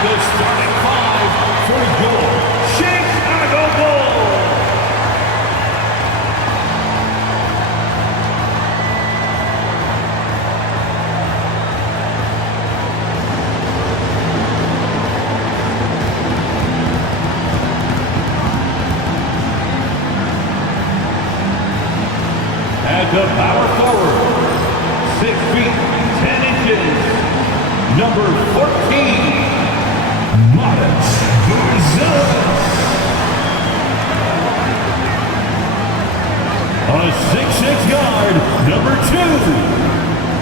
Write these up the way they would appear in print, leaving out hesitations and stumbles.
the starting five for your Chicago Bulls. At the power forward, 6 feet, 10 inches, number 14, Mavericks. A 6'6" guard, number 2,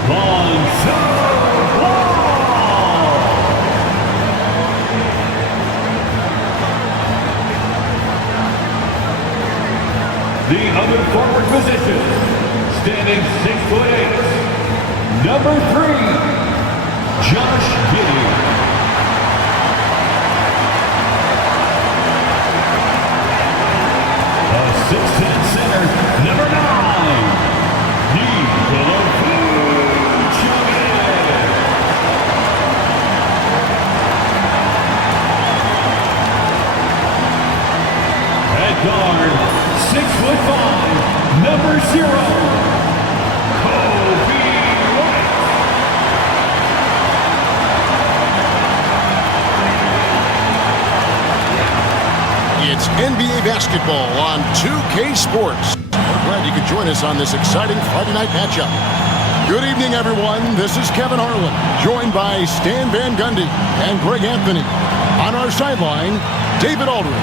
Lonzo Ball. The other forward position, standing 6'8", number 3, Josh Giddey. A 6'10" center, number 9, Nikola Vucevic. At guard, 6'5", number 0, Kobe White. It's NBA basketball on 2K Sports. We're glad you could join us on this exciting Friday night matchup. Good evening, everyone. This is Kevin Harlan, joined by Stan Van Gundy and Greg Anthony. On our sideline, David Aldridge.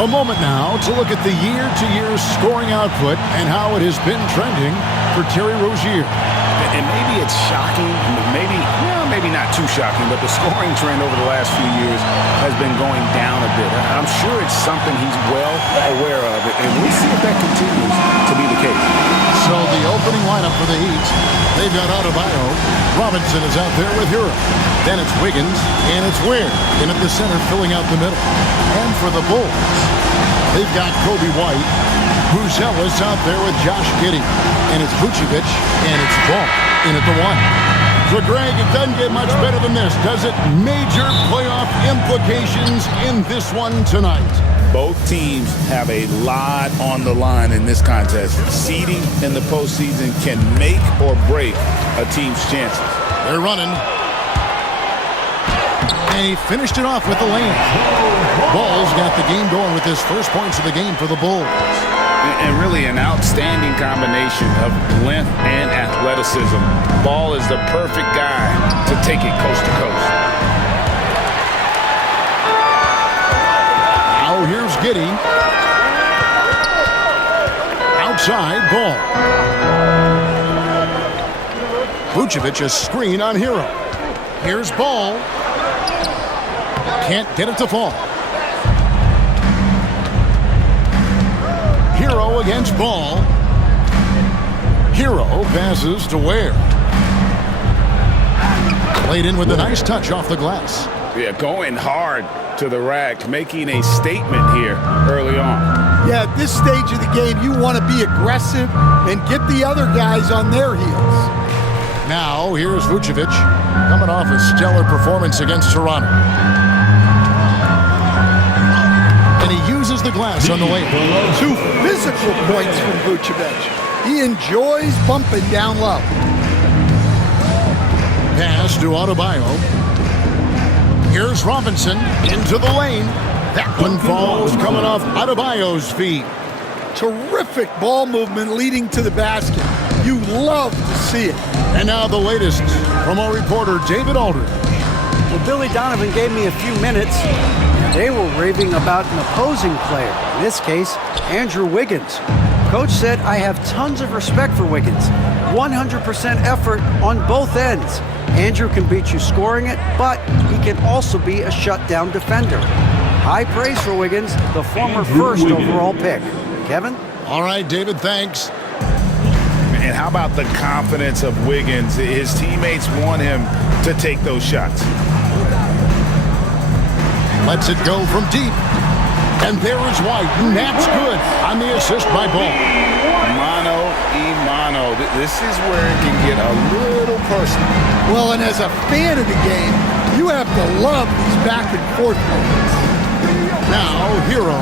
A moment now to look at the year-to-year scoring output and how it has been trending for Terry Rozier. And maybe it's shocking, maybe not too shocking, but the scoring trend over the last few years has been going down a bit. I'm sure it's something he's well aware of, and we'll see if that continues to be the case. So the opening lineup for the Heat, they've got Adebayo. Robinson is out there with Hero. Then it's Wiggins, and it's Ware in at the center filling out the middle. And for the Bulls, they've got Kobe White. Buzelis out there with Josh Giddey. And it's Vucevic, and it's Ball in at the 1. So, Greg, it doesn't get much better than this, does it? Major playoff implications in this one tonight. Both teams have a lot on the line in this contest. Seeding in the postseason can make or break a team's chances. They're running. And he finished it off with the lane. Ball's got the game going with his first points of the game for the Bulls. And really an outstanding combination of length and athleticism. Ball is the perfect guy to take it coast to coast. Now here's Giddey. Outside, Ball. Vucevic a screen on Hero. Here's Ball. Can't get it to fall. Hero against Ball. Hero passes to Ware. Played in with a nice touch off the glass. Yeah, going hard to the rack, making a statement here early on. Yeah, at this stage of the game, you want to be aggressive and get the other guys on their heels. Now, here's Vucevic, coming off a stellar performance against Toronto. And he uses the glass on the way. 2 physical points from Vucevic. He enjoys bumping down low. Pass to Adebayo. Here's Robinson into the lane. That one falls coming off Adebayo's feet. Terrific ball movement leading to the basket. You love to see it. And now the latest from our reporter, David Aldridge. Well, Billy Donovan gave me a few minutes. They were raving about an opposing player, in this case, Andrew Wiggins. Coach said, I have tons of respect for Wiggins. 100% effort on both ends. Andrew can beat you scoring it, but he can also be a shutdown defender. High praise for Wiggins, the former first overall pick. Kevin? All right, David, thanks. And how about the confidence of Wiggins? His teammates want him to take those shots. Lets it go from deep. And there is White, and that's good on the assist by Ball. Mano y mano. This is where it can get a little personal. Well, and as a fan of the game, You have to love these back and forth moments. Now, Hero,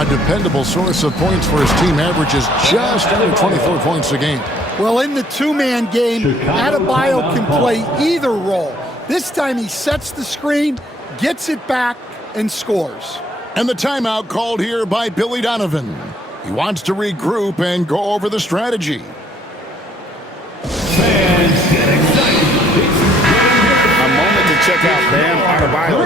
a dependable source of points for his team, averages just under 24 points a game. Well, in the two-man game, Adebayo can play either role. This time he sets the screen, gets it back, and scores. And the timeout called here by Billy Donovan. He wants to regroup and go over the strategy. Fans get excited. A moment to check out Bam Adebayo.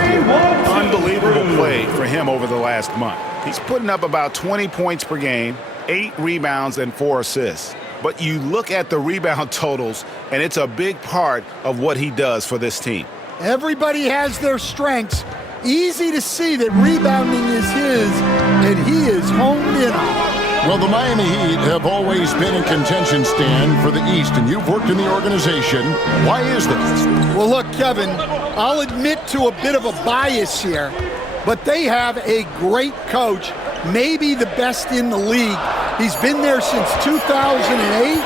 Unbelievable play for him over the last month. He's putting up about 20 points per game, 8 rebounds, and 4 assists. But you look at the rebound totals, and it's a big part of what he does for this team. Everybody has their strengths. Easy to see that rebounding is his, and he is honed in on it. Well, the Miami Heat have always been in contention, Stan, for the East, and you've worked in the organization. Why is this? Well, look, Kevin, I'll admit to a bit of a bias here, but they have a great coach, maybe the best in the league. He's been there since 2008.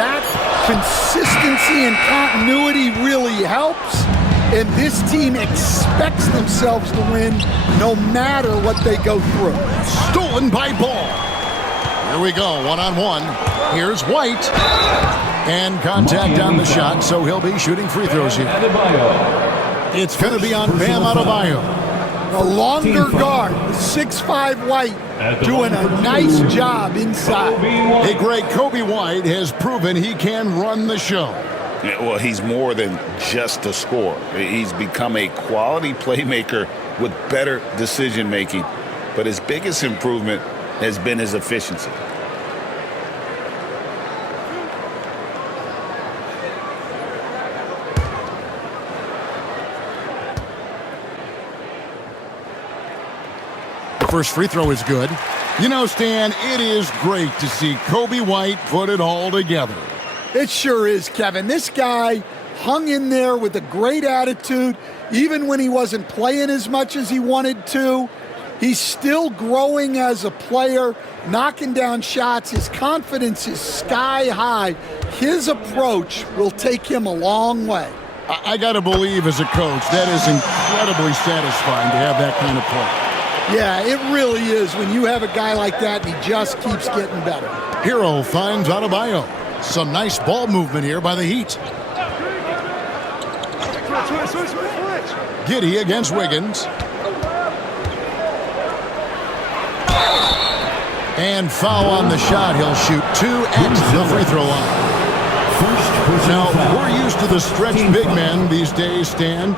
That consistency and continuity really helps, and this team expects themselves to win no matter what they go through. Stolen by Ball. Here we go, one-on-one. Here's White. And contact on the shot, so he'll be shooting free throws here. It's going to be on Bam Adebayo. A longer guard, the 6'5" White, doing a nice job inside. A great Kobe White has proven he can run the show. Yeah, well, he's more than just a scorer. He's become a quality playmaker with better decision-making. But his biggest improvement has been his efficiency. First free throw is good. You know, Stan, it is great to see Kobe White put it all together. It sure is, Kevin. This guy hung in there with a great attitude, even when he wasn't playing as much as he wanted to. He's still growing as a player, knocking down shots. His confidence is sky high. His approach will take him a long way. I got to believe as a coach, that is incredibly satisfying to have that kind of play. Yeah, it really is when you have a guy like that and he just keeps getting better. Hero finds Adebayo. Some nice ball movement here by the Heat. Giddey against Wiggins. And foul on the shot. He'll shoot 2 at the free throw line. Now, we're used to the stretch big men these days, Stan.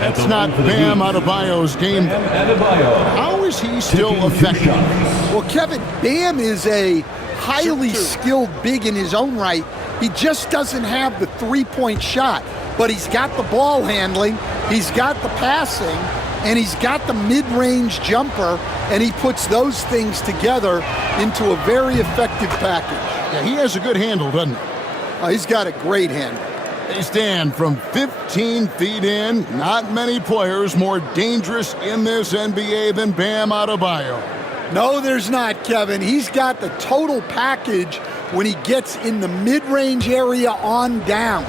That's not Bam Adebayo's game. How is he still effective? Well, Kevin, Bam is a highly skilled big in his own right. He just doesn't have the three-point shot. But he's got the ball handling, he's got the passing, and he's got the mid-range jumper, and he puts those things together into a very effective package. Yeah, he has a good handle, doesn't he? He's got a great handle. They stand from 15 feet in. Not many players more dangerous in this NBA than Bam Adebayo. No, there's not, Kevin. He's got the total package when he gets in the mid-range area on down.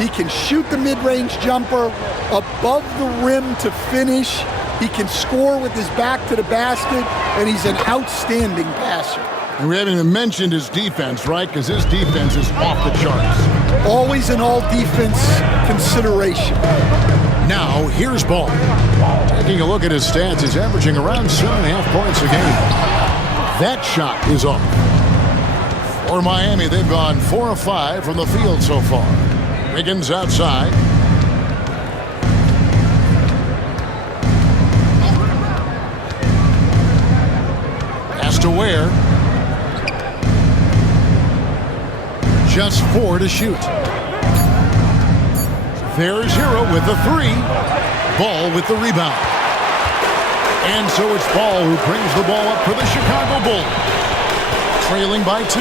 He can shoot the mid-range jumper above the rim to finish. He can score with his back to the basket, and he's an outstanding passer. And we haven't even mentioned his defense, right? Because his defense is off the charts. Always an all-defense consideration. Now, here's Ball. Taking a look at his stats, he's averaging around 7.5 points a game. That shot is off. For Miami, they've gone 4 of 5 from the field so far. Wiggins outside. Pass to Ware. Just 4 to shoot. There's Hero with the 3. Ball with the rebound. And so it's Ball who brings the ball up for the Chicago Bulls. Trailing by 2.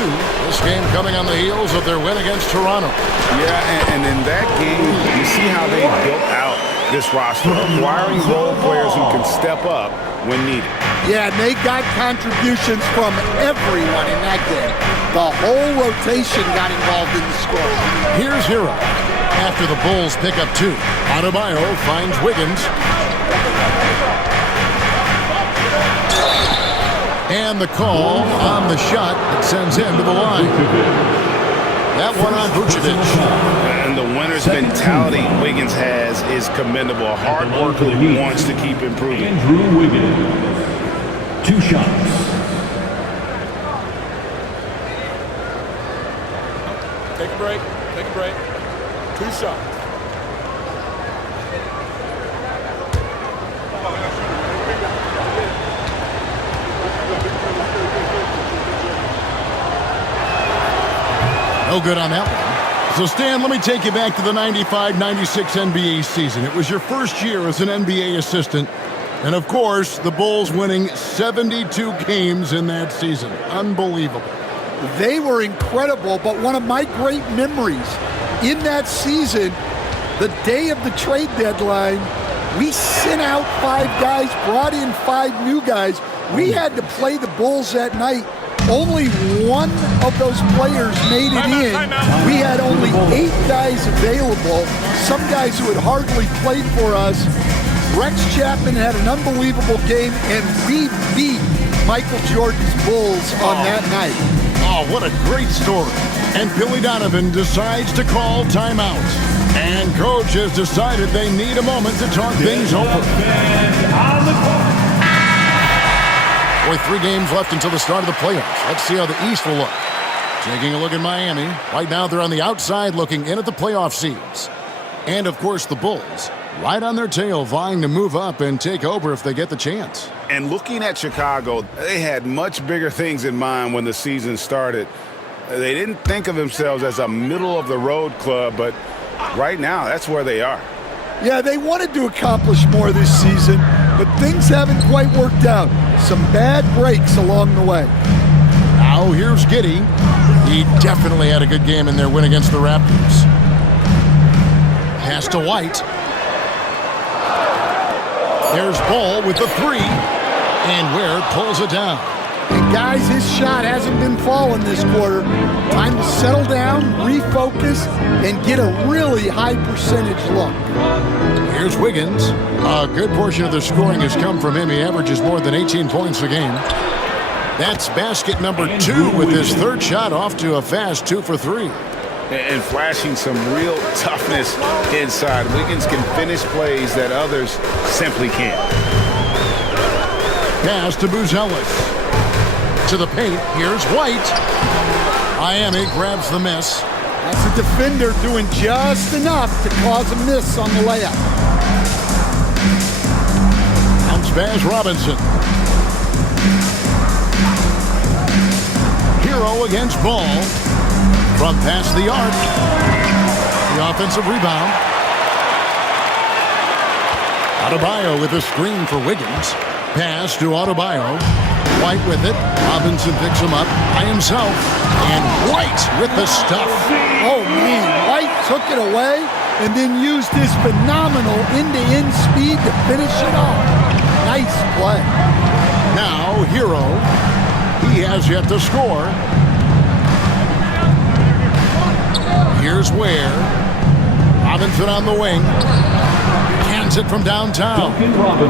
This game coming on the heels of their win against Toronto. Yeah, and in that game, you see how they built out this roster, acquiring role players who can step up when needed. Yeah, and they got contributions from everyone in that game. The whole rotation got involved in the scoring. Here's Hero. After the Bulls pick up 2, Adebayo finds Wiggins. And the call on the shot that sends him to the line. That one on Vucevic. And the winner's mentality Wiggins has is commendable. A hard worker who wants to keep improving. Andrew Wiggins. 2 shots. Take a break. Take a break. 2 shots. No good on that one. So, Stan, let me take you back to the 95-96 NBA season. It was your first year as an NBA assistant. And, of course, the Bulls winning 72 games in that season. Unbelievable. They were incredible, but one of my great memories in that season, the day of the trade deadline, we sent out 5 guys, brought in 5 new guys. We had to play the Bulls that night. Only one of those players made it in. We had only 8 guys available, some guys who had hardly played for us. Rex Chapman had an unbelievable game, and we beat Michael Jordan's Bulls on that night. Oh, what a great story. And Billy Donovan decides to call timeout. And coach has decided they need a moment to talk things over. On the court. With 3 games left until the start of the playoffs. Let's see how the East will look. Taking a look at Miami. Right now they're on the outside looking in at the playoff seeds. And, of course, the Bulls right on their tail, vying to move up and take over if they get the chance. And looking at Chicago, they had much bigger things in mind when the season started. They didn't think of themselves as a middle-of-the-road club, but right now that's where they are. Yeah, they wanted to accomplish more this season, but things haven't quite worked out. Some bad breaks along the way. Now here's Giddey. He definitely had a good game in their win against the Raptors. Pass to White. There's Ball with the 3. And Ware pulls it down. And guys, his shot hasn't been falling this quarter. Time to settle down, refocus, and get a really high percentage look. Here's Wiggins. A good portion of their scoring has come from him. He averages more than 18 points a game. That's basket number 2 with his 3rd shot off to a fast 2 for 3. And flashing some real toughness inside. Wiggins can finish plays that others simply can't. Pass to Buzelis. To the paint, here's White. Miami grabs the miss. That's a defender doing just enough to cause a miss on the layup. Bounce pass Robinson. Hero against Ball. From past the arc. The offensive rebound. Adebayo with a screen for Wiggins. Pass to Adebayo. White with it. Robinson picks him up by himself. And White with the stuff. Oh, man. White took it away and then used his phenomenal end-to-end speed to finish it off. Nice play. Now, Hero. He has yet to score. Here's Ware. Robinson on the wing. Cans it from downtown.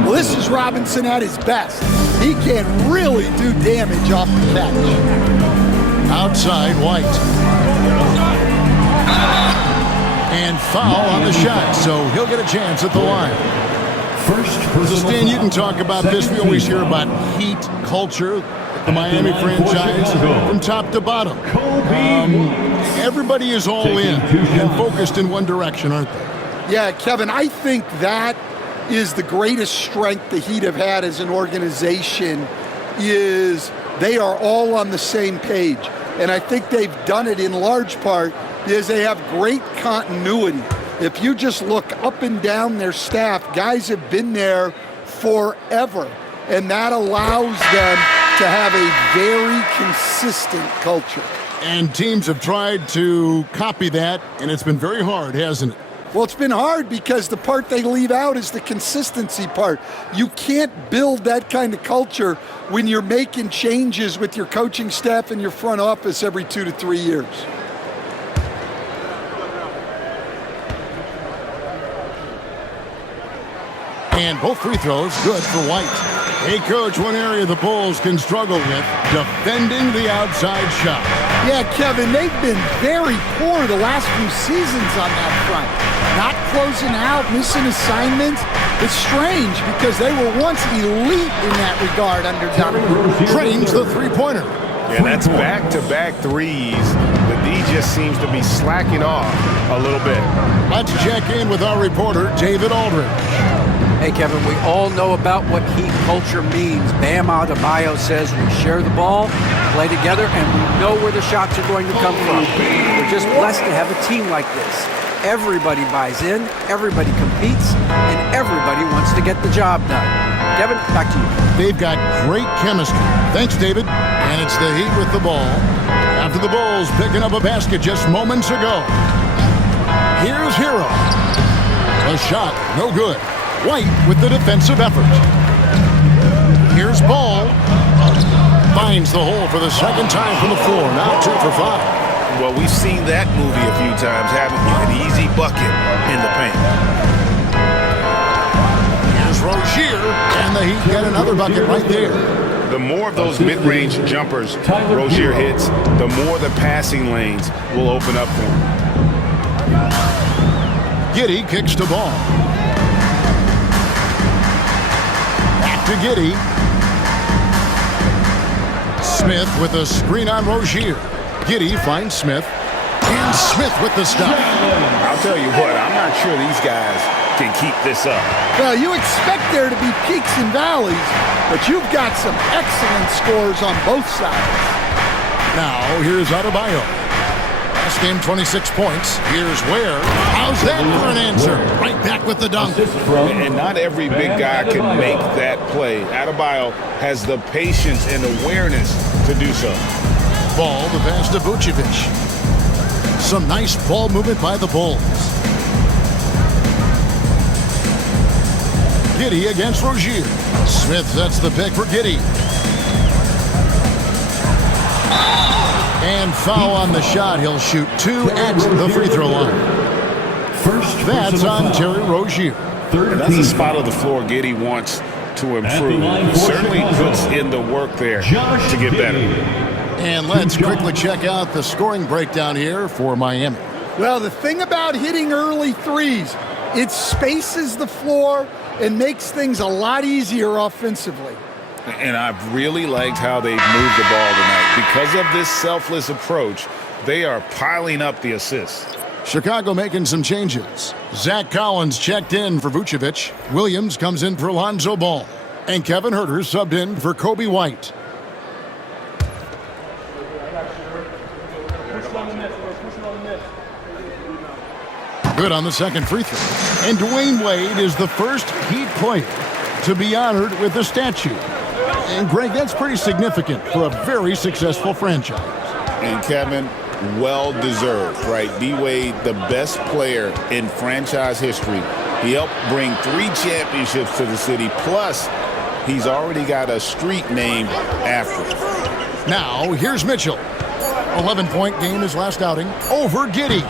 Well, this is Robinson at his best. He can really do damage off the catch. Outside, White. And foul on the shot, so he'll get a chance at the line. So, Stan, you can talk about this. We always hear about heat culture, the Miami franchise, from top to bottom. Everybody is all in and focused in one direction, aren't they? Yeah, Kevin, I think that is the greatest strength the Heat have had as an organization, is they are all on the same page. And I think they've done it in large part because they have great continuity. If you just look up and down their staff, guys have been there forever. And that allows them to have a very consistent culture. And teams have tried to copy that, and it's been very hard, hasn't it? Well, it's been hard because the part they leave out is the consistency part. You can't build that kind of culture when you're making changes with your coaching staff and your front office every 2 to 3 years. And both free throws good for White. Hey, Coach, one area the Bulls can struggle with, defending the outside shot. Yeah, Kevin, they've been very poor the last few seasons on that front. Not closing out, missing assignments. It's strange because they were once elite in that regard under Donovan. Trains the three-pointer. Yeah, that's back-to-back threes. The D just seems to be slacking off a little bit. Let's check in with our reporter, David Aldridge. Hey, Kevin, we all know about what Heat culture means. Bam Adebayo says we share the ball, play together, and we know where the shots are going to come from. We're just blessed to have a team like this. Everybody buys in, everybody competes, and everybody wants to get the job done. Kevin, back to you. They've got great chemistry. Thanks, David. And it's the Heat with the ball. After the Bulls picking up a basket just moments ago. Here's Hero. A shot, no good. White with the defensive effort. Here's Ball. Finds the hole for the second time from the floor. Now 2 for 5. Well, we've seen that movie a few times, haven't we? An easy bucket in the paint. Here's Rozier, and the Heat get another bucket right there. The more of those mid-range jumpers Rozier hits, the more the passing lanes will open up for him. Giddey kicks the ball. Back to Giddey. Smith with a screen on Rozier. Giddey finds Smith. And Smith with the stop. I'll tell you what, I'm not sure these guys can keep this up. Well, you expect there to be peaks and valleys, but you've got some excellent scores on both sides. Now, here's Adebayo. Last game, 26 points. Here's Ware. How's that for an answer? Right back with the dunk. And not every big guy can make that play. Adebayo has the patience and awareness to do so. Ball, the pass to Vucevic. Some nice ball movement by the Bulls. Giddey against Rozier. Smith sets the pick for Giddey. And foul on the shot. He'll shoot 2 at the free throw line. That's on Terry Rozier. That's a spot of the floor Giddey wants to improve. He certainly puts in the work there to get better. And let's quickly check out the scoring breakdown here for Miami. Well, the thing about hitting early threes, it spaces the floor and makes things a lot easier offensively. And I've really liked how they've moved the ball tonight. Because of this selfless approach, they are piling up the assists. Chicago making some changes. Zach Collins checked in for Vucevic. Williams comes in for Alonzo Ball. And Kevin Huerter subbed in for Kobe White. Good on the second free throw. And Dwayne Wade is the first Heat player to be honored with a statue. And Greg, that's pretty significant for a very successful franchise. And Kevin, well deserved, right? D-Wade, the best player in franchise history. He helped bring 3 championships to the city. Plus, he's already got a street named after him. Now, here's Mitchell. 11-point game his last outing over Giddey.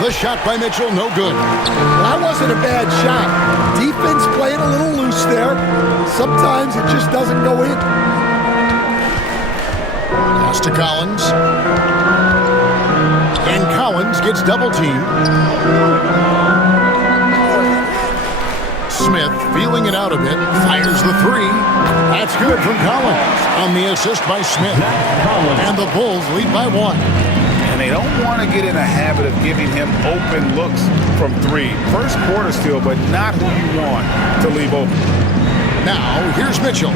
The shot by Mitchell, no good. Well, that wasn't a bad shot. Defense playing a little loose there. Sometimes it just doesn't go in. Pass to Collins. And Collins gets double-teamed. Smith feeling it out a bit. Fires the 3. That's good from Collins on the assist by Smith. And the Bulls lead by 1. And they don't want to get in a habit of giving him open looks from 3. First quarter still, but not who you want to leave open. Now, here's Mitchell.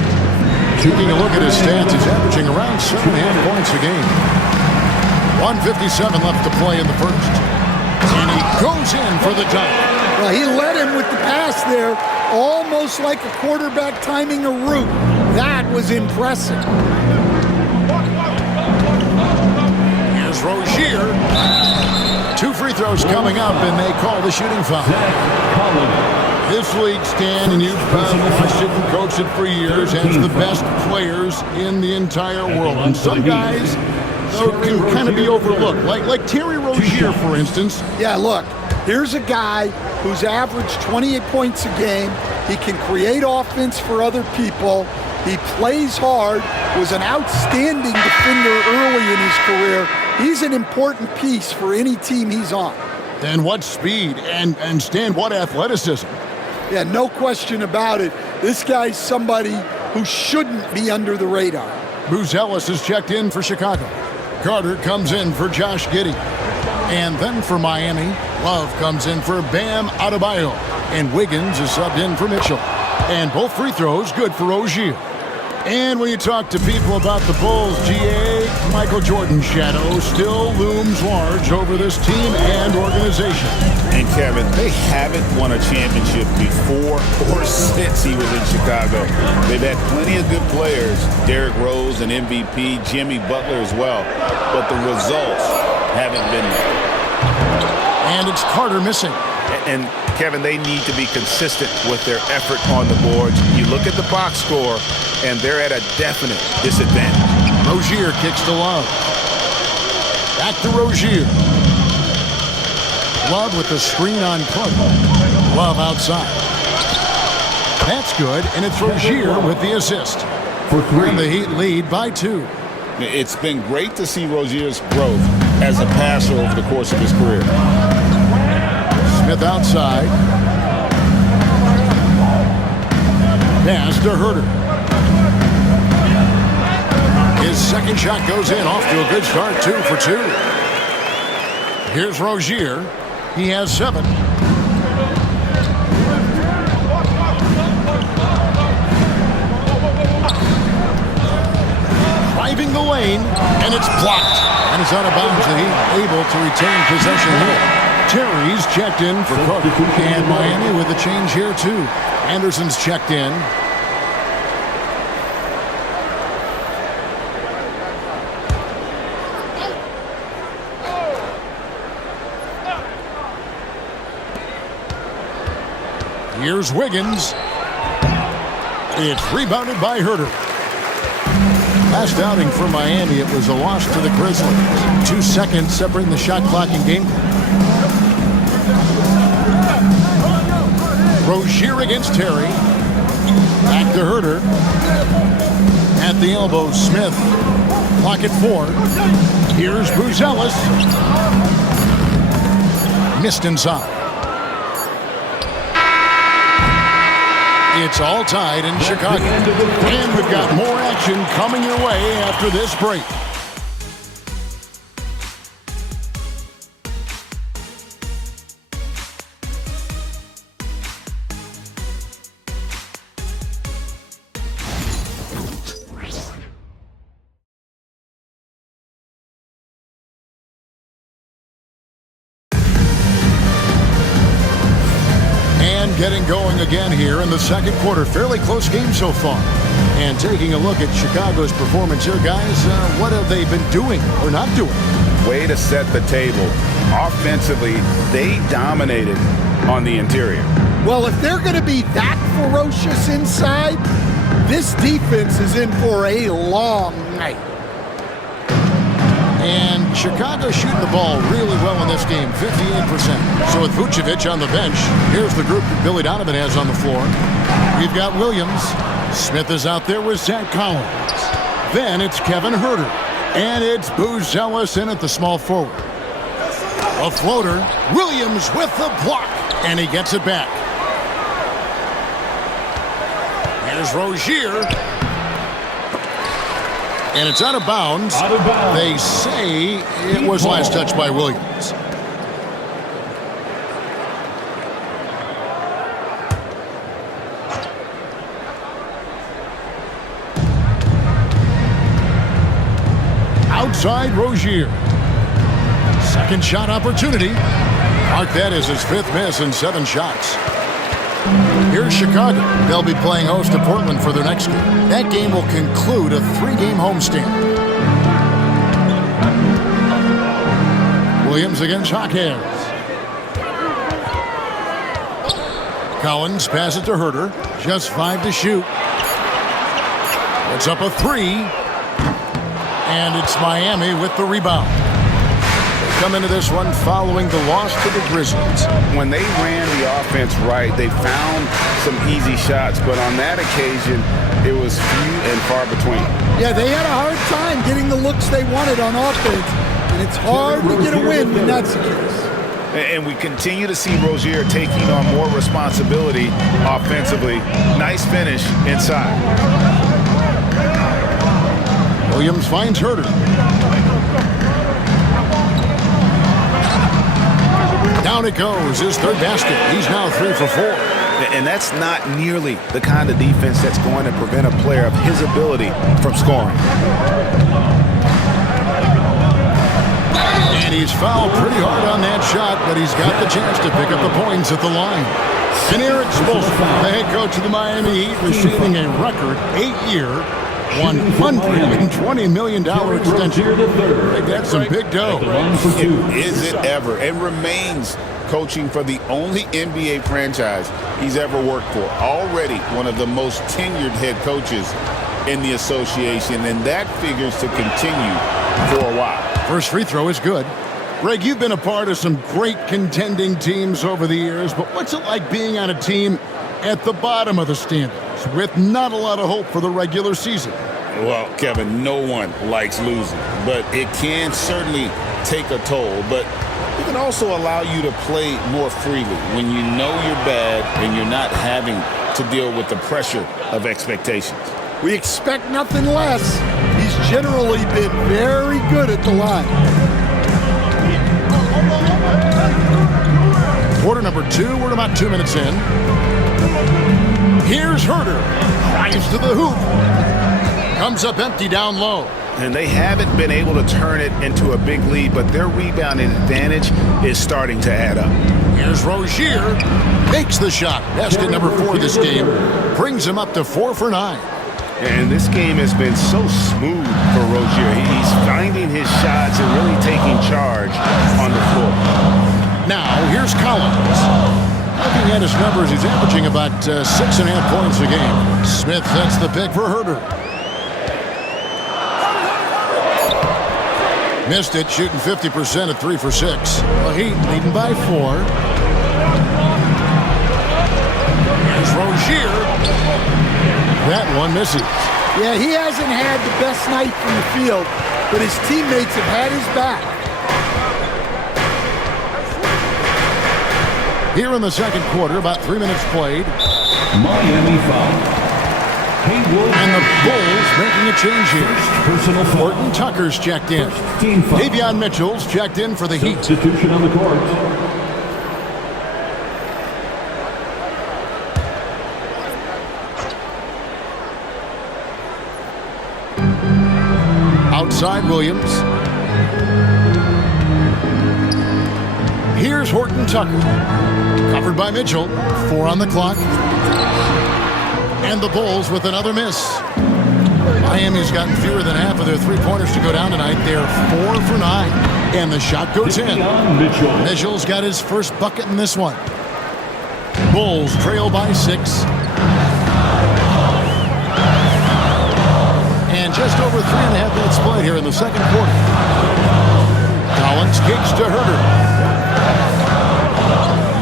Taking a look at his stats, he's averaging around 7.5 points a game. 1:57 left to play in the first. And he goes in for the dunk. Well, he led him with the pass there, almost like a quarterback timing a route. That was impressive. Here's Rozier. 2 free throws coming up, and they call the shooting foul. This league, Stan, and you've watched it and coached it for years, has the best players in the entire world. And some guys can kind of be overlooked, like Terry Rozier, for instance. Yeah, look, Here's a guy who's averaged 28 points a game. He can create offense for other people. He plays hard, was an outstanding defender early in his career. He's an important piece for any team he's on. And what speed and Stan, what athleticism. Yeah, no question about it. This guy's somebody who shouldn't be under the radar. Buzelis is checked in for Chicago. Carter comes in for Josh Giddey. And then for Miami, Love comes in for Bam Adebayo. And Wiggins is subbed in for Mitchell. And both free throws good for Rozier. And when you talk to people about the Bulls, GA, Michael Jordan's shadow still looms large over this team and organization. And Kevin, they haven't won a championship before or since he was in Chicago. They've had plenty of good players, Derrick Rose and MVP, Jimmy Butler as well, but the results haven't been there. And it's Carter missing. And Kevin, they need to be consistent with their effort on the boards. You look at the box score, and they're at a definite disadvantage. Rozier kicks to Love. Back to Rozier. Love with the screen on Clark. Love outside. That's good, and it's Rozier with the assist. And the Heat lead by 2. It's been great to see Rozier's growth as a passer over the course of his career. Smith outside. Pass to Herter. His second shot goes in, off to a good start, 2 for 2. Here's Rozier. He has 7. Driving the lane, and it's blocked. And it's out of bounds, and he's able to retain possession here. Terry's checked in for Cook. And Miami with a change here, too. Anderson's checked in. Here's Wiggins. It's rebounded by Herter. Last outing for Miami, it was a loss to the Grizzlies. 2 seconds separating the shot clock and game clock. Rozier against Terry. Back to Herter. At the elbow, Smith. Clock at 4. Here's Buzelis. Missed inside. It's all tied in Chicago. And we've got more action coming your way after this break. Getting going again here in the second quarter. Fairly close game so far. And taking a look at Chicago's performance here, guys, what have they been doing or not doing? Way to set the table. Offensively, they dominated on the interior. Well, if they're going to be that ferocious inside, this defense is in for a long night. And Chicago shooting the ball really well in this game, 58%. So with Vucevic on the bench, here's the group that Billy Donovan has on the floor. We've got Williams. Smith is out there with Zach Collins. Then it's Kevin Herter. And it's Buzelis in at the small forward. A floater. Williams with the block. And he gets it back. Here's Rozier. And it's out of bounds. They say it was last touched by Williams. Outside Rozier. Second shot opportunity. Mark that as his 5th miss in 7 shots. Here's Chicago. They'll be playing host to Portland for their next game. That game will conclude a 3-game homestand. Williams against Hawkins. Collins passes to Herter. Just 5 to shoot. It's up a 3. And it's Miami with the rebound. come into this one following the loss to the Grizzlies. When they ran the offense right, they found some easy shots, but on that occasion, it was few and far between. Yeah, they had a hard time getting the looks they wanted on offense, and it's hard to get a win when that's the case. And we continue to see Rozier taking on more responsibility offensively. Nice finish inside. Williams finds Herter. Down it goes, his third basket. He's now 3 for 4. And that's not nearly the kind of defense that's going to prevent a player of his ability from scoring. And he's fouled pretty hard on that shot, but he's got the chance to pick up the points at the line. And Eric Spoelstra, the head coach of the Miami Heat, receiving a record 8-year, $120 million extension. I think that's some big dough. Is it ever? And remains coaching for the only NBA franchise he's ever worked for. Already one of the most tenured head coaches in the association, and that figures to continue for a while. First free throw is good. Greg, you've been a part of some great contending teams over the years, but what's it like being on a team at the bottom of the standings with not a lot of hope for the regular season? Well, Kevin, no one likes losing, but it can certainly take a toll. But it can also allow you to play more freely when you know you're bad and you're not having to deal with the pressure of expectations. We expect nothing less. He's generally been very good at the line. Quarter number 2, we're about 2 minutes in. Here's Herter. Drives to the hoop. Comes up empty down low. And they haven't been able to turn it into a big lead, but their rebounding advantage is starting to add up. Here's Rozier. Makes the shot. Basket number 4 this game. Brings him up to 4 for 9. And this game has been so smooth for Rozier. He's finding his shots and really taking charge on the floor. Now, here's Collins. Looking at his numbers, he's averaging about 6.5 points a game. Smith sets the pick for Herter. Missed it, shooting 50% at 3 for 6. The Heat leading by 4. Here's Rozier. That one misses. Yeah, he hasn't had the best night from the field, but his teammates have had his back. Here in the second quarter, about 3 minutes played. Miami foul. And the Bulls making a change here. Personal foul. Horton Tucker's checked in. Team foul. Davion Mitchell's checked in for the Heat. Substitution on the court. Outside Williams. Here's Horton Tucker. Covered by Mitchell. 4 on the clock. And the Bulls with another miss. Miami's gotten fewer than half of their three-pointers to go down tonight. They're 4 for 9. And the shot goes in. Mitchell's got his first bucket in this one. Bulls trail by 6. And just over 3.5 minutes played here in the second quarter. Collins kicks to Herter.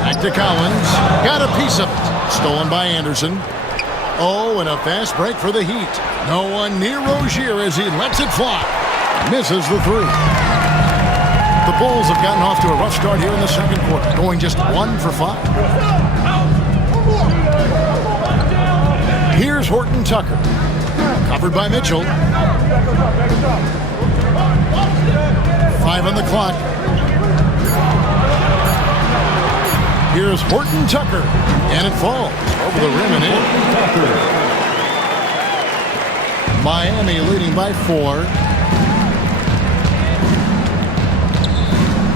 Back to Collins. Got a piece of it. Stolen by Anderson. Oh, and a fast break for the Heat. No one near Rozier as he lets it fly. Misses the 3. The Bulls have gotten off to a rough start here in the second quarter, going just 1 for 5. Here's Horton Tucker. Covered by Mitchell. 5 on the clock. Here's Horton Tucker. And it falls over the rim and in. Miami leading by 4.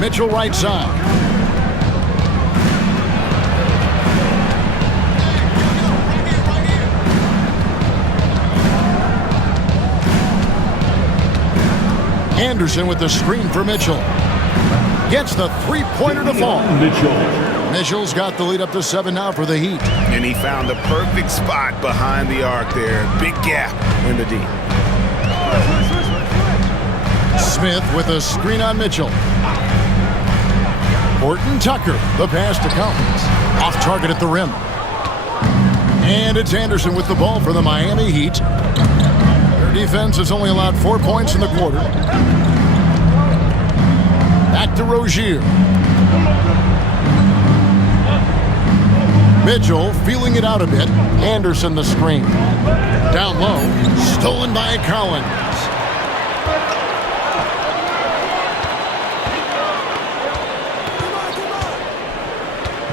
Mitchell right side. Anderson with the screen for Mitchell. Gets the three-pointer to fall. Mitchell's got the lead up to 7 now for the Heat. And he found the perfect spot behind the arc there. Big gap in the D. Smith with a screen on Mitchell. Horton Tucker, the pass to Collins. Off target at the rim. And it's Anderson with the ball for the Miami Heat. Their defense has only allowed 4 points in the quarter. Back to Rozier. Mitchell feeling it out a bit. Anderson the screen. Down low. Stolen by Collins.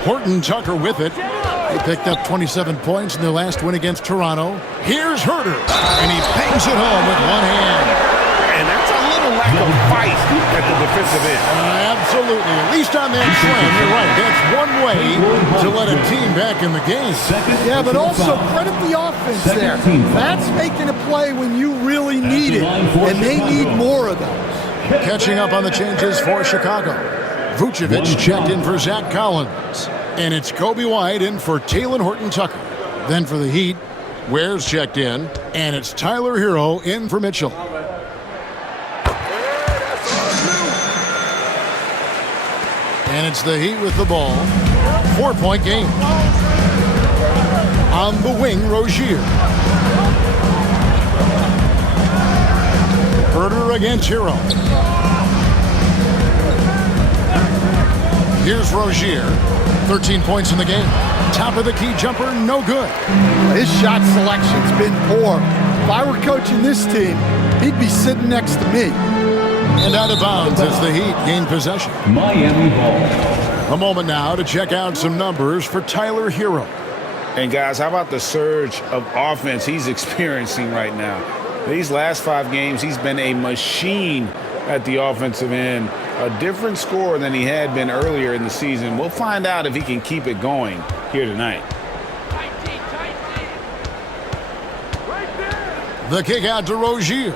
Horton Tucker with it. They picked up 27 points in their last win against Toronto. Here's Herter. And he bangs it home with one hand. And that's a little lack of fight at the defensive end. Absolutely. At least on that slam, you're right. That's one way to let a team back in the game. Yeah, but also credit the offense there. That's making a play when you really need it, and they need more of those. Catching up on the changes for Chicago. Vucevic checked in for Zach Collins. And it's Kobe White in for Talen Horton Tucker. Then for the Heat, Ware's checked in. And it's Tyler Hero in for Mitchell. And it's the Heat with the ball. 4-point game. On the wing, Rozier. Herter against Hero. Here's Rozier. 13 points in the game. Top of the key jumper, no good. His shot selection's been poor. If I were coaching this team, he'd be sitting next to me. And out of bounds as the Heat gain possession. Miami ball. A moment now to check out some numbers for Tyler Hero. And guys, how about the surge of offense he's experiencing right now? These last 5 games, he's been a machine at the offensive end. A different scorer than he had been earlier in the season. We'll find out if he can keep it going here tonight. The kick out to Rozier.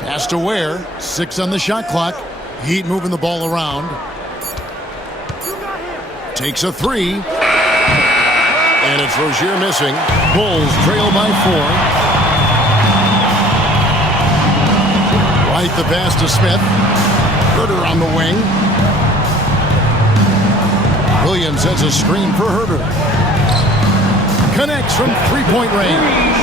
Pass to Ware. 6 on the shot clock. Heat moving the ball around. Takes a 3. And it's Rozier missing. Bulls trail by 4. White the pass to Smith. Herter on the wing. Williams has a screen for Herter. Connects from 3-point range.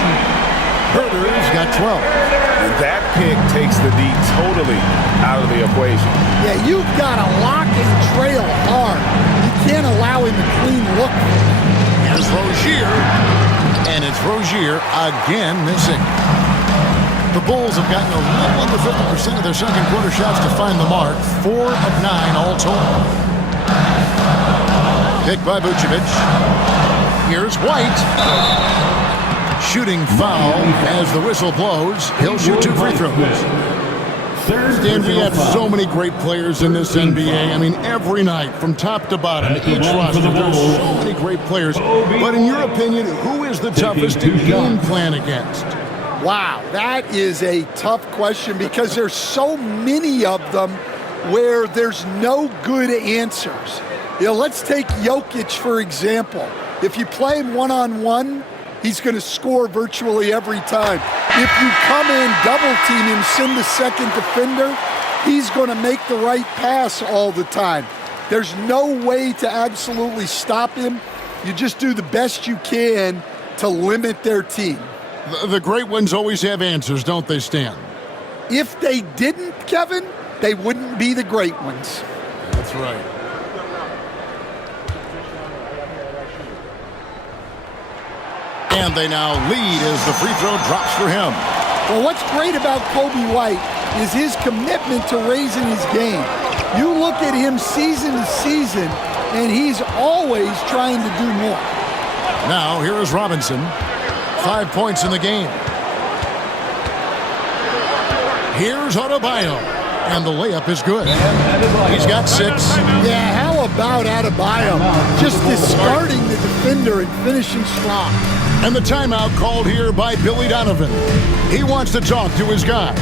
Herter's got 12. And that pick takes the D totally out of the equation. Yeah, you've got to lock and trail hard. You can't allow him to clean look. Here's Rozier. And it's Rozier again missing. The Bulls have gotten a little under 50% of their second quarter shots to find the mark. 4 of 9 all total. Pick by Vucevic. Here's White. Shooting foul as the whistle blows. He'll shoot 2 free throws. Dan, we have so many great players in this NBA. I mean, every night, from top to bottom, each roster, there's so many great players. But in your opinion, who is the toughest to game plan against? Wow, that is a tough question because there's so many of them where there's no good answers. You know, let's take Jokic, for example. If you play him one-on-one, he's going to score virtually every time. If you come in, double team him, send the second defender, he's going to make the right pass all the time. There's no way to absolutely stop him. You just do the best you can to limit their team. The great ones always have answers, don't they, Stan? If they didn't, Kevin, they wouldn't be the great ones. That's right. And they now lead as the free throw drops for him. Well, what's great about Kobe White is his commitment to raising his game. You look at him season to season, and he's always trying to do more. Now, here is Robinson. 5 points in the game. Here's Adebayo. And the layup is good. He's got 6. Yeah, how about Adebayo? Just discarding the defender and finishing strong. And the timeout called here by Billy Donovan. He wants to talk to his guys.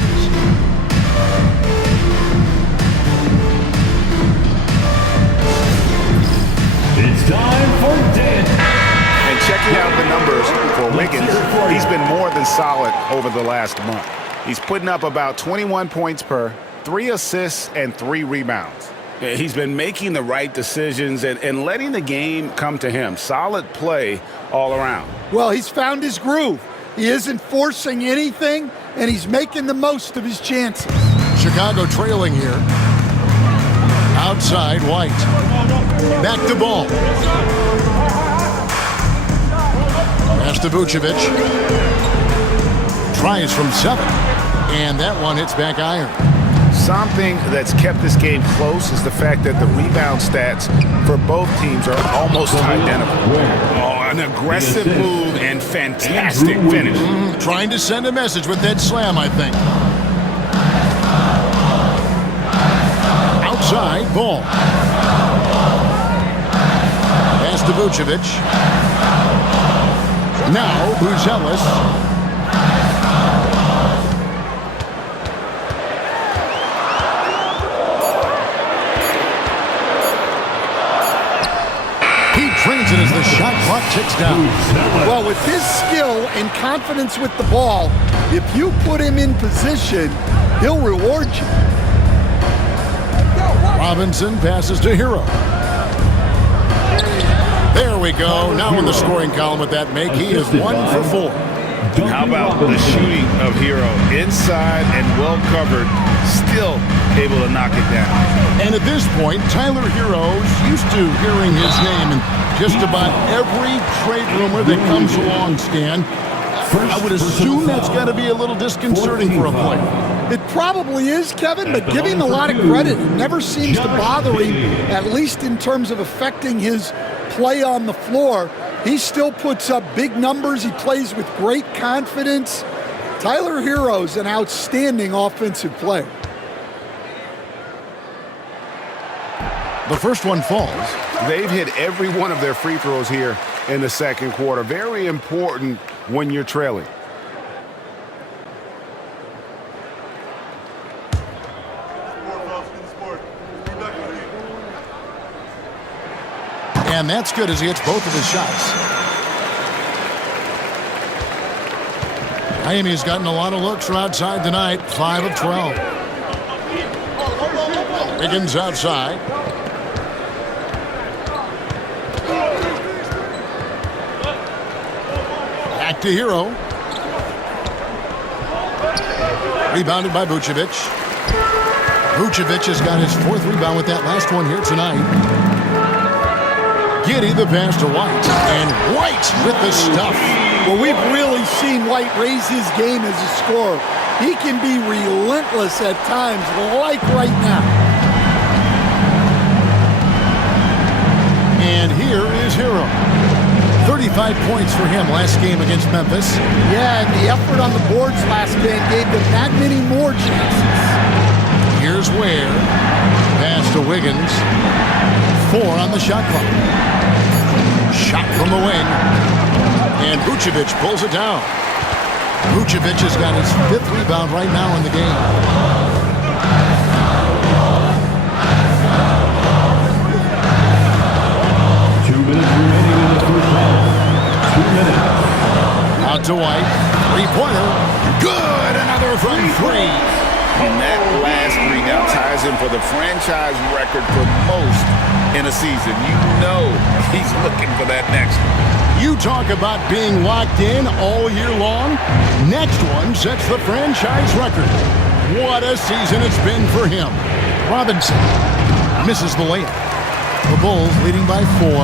time for Dan. And checking out the numbers for Wiggins, he's been more than been solid over the last month. He's putting up about 21 points per, 3 assists, and 3 rebounds. He's been making the right decisions and letting the game come to him. Solid play all around. Well, he's found his groove. He isn't forcing anything, and he's making the most of his chances. Chicago trailing here. Outside, White. Back to Ball. Pass to Vucevic. Tries from 7. And that one hits back iron. Something that's kept this game close is the fact that the rebound stats for both teams are almost identical. Oh, an aggressive move and fantastic finish. Trying to send a message with that slam, I think. Outside, Ball. Pass to Vucevic. Now, Buzelis. Trains it as the shot clock ticks down. Well, with his skill and confidence with the ball, if you put him in position, he'll reward you. Robinson passes to Hero. There we go. Now in the scoring column with that make, he is 1 for 4. How about the shooting of Hero? Inside and well covered, still able to knock it down. And at this point, Tyler Hero's used to hearing his name in just about every trade rumor that comes along, Stan. I would assume that's got to be a little disconcerting for a player. It probably is, Kevin, but give him a lot of credit. It never seems to bother him, at least in terms of affecting his play on the floor. He still puts up big numbers. He plays with great confidence. Tyler Hero's an outstanding offensive player. The first one falls. They've hit every one of their free throws here in the second quarter. Very important when you're trailing. And that's good as he hits both of his shots. Miami's gotten a lot of looks from outside tonight. 5 of 12. Wiggins outside. Back to Hero. Rebounded by Vucevic. Vucevic has got his 4th rebound with that last one here tonight. Giddey the pass to White. And White with the stuff. Well, we've really seen White raise his game as a scorer. He can be relentless at times, like right now. And here is Hero. 35 points for him last game against Memphis. Yeah, and the effort on the boards last game gave them that many more chances. Here's Ware. Pass to Wiggins. 4 on the shot clock. Shot from the wing. And Vucevic pulls it down. Vucevic has got his 5th rebound right now in the game. Out to White. 3-pointer. Good. Another from 3. And that last rebound ties him for the franchise record for most in a season. You know he's looking for that next one. You talk about being locked in all year long. Next one sets the franchise record. What a season it's been for him. Robinson misses the layup. The Bulls leading by 4.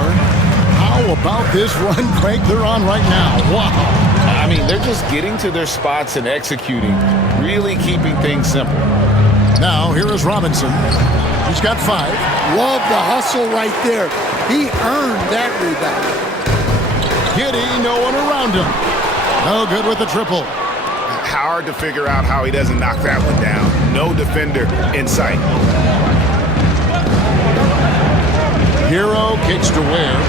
How about this run break they're on right now? Wow. I mean, they're just getting to their spots and executing, really keeping things simple. Now, here is Robinson. He's got 5. Love the hustle right there. He earned that rebound. Giddey, no one around him. No good with the triple. Hard to figure out how he doesn't knock that one down. No defender in sight. Hero kicks to Ware.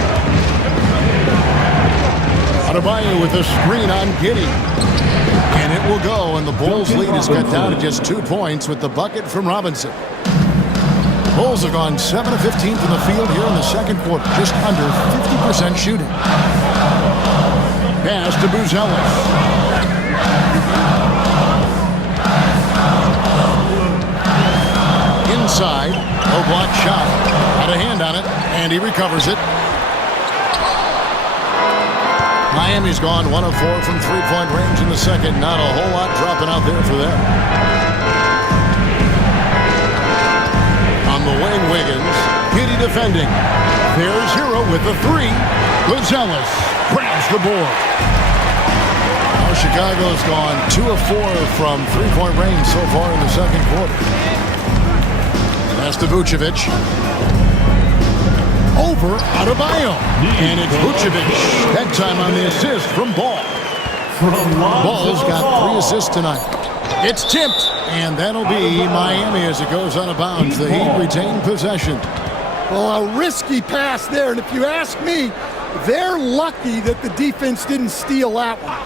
Adebayo with a screen on Giddey. And it will go, and the Bulls' lead is cut down to just 2 points with the bucket from Robinson. Bulls have gone 7 of 15 from the field here in the second quarter, just under 50% shooting. Pass to Buzelis. inside. No block shot. Had a hand on it, and he recovers it. Miami's gone 1 of 4 from three-point range in the second. Not a whole lot dropping out there for them. On the wing, Wiggins. Giddy defending. There's Hero with the three. Buzelis grabs the board. Now Chicago's gone 2 of 4 from three-point range so far in the second quarter. Pass to Vucevic. Over Adebayo. And it's Vucevic. That time on the assist from Ball. Ball's got 3 assists tonight. It's tipped. And that'll be Miami as it goes out of bounds. The Heat retain possession. Well, a risky pass there. And if you ask me, they're lucky that the defense didn't steal that one.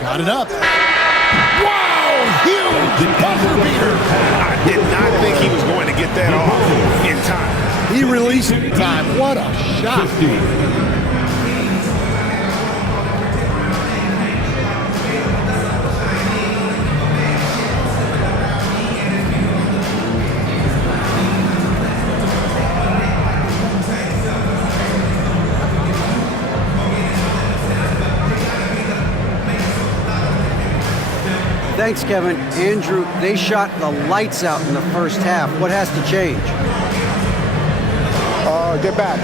Got it up. Wow! Huge buzzer beater. I did not think he was going to get that off in time. He released it in time. What a shot. 50. Thanks, Kevin. Andrew, they shot the lights out in the first half. What has to change? Get back.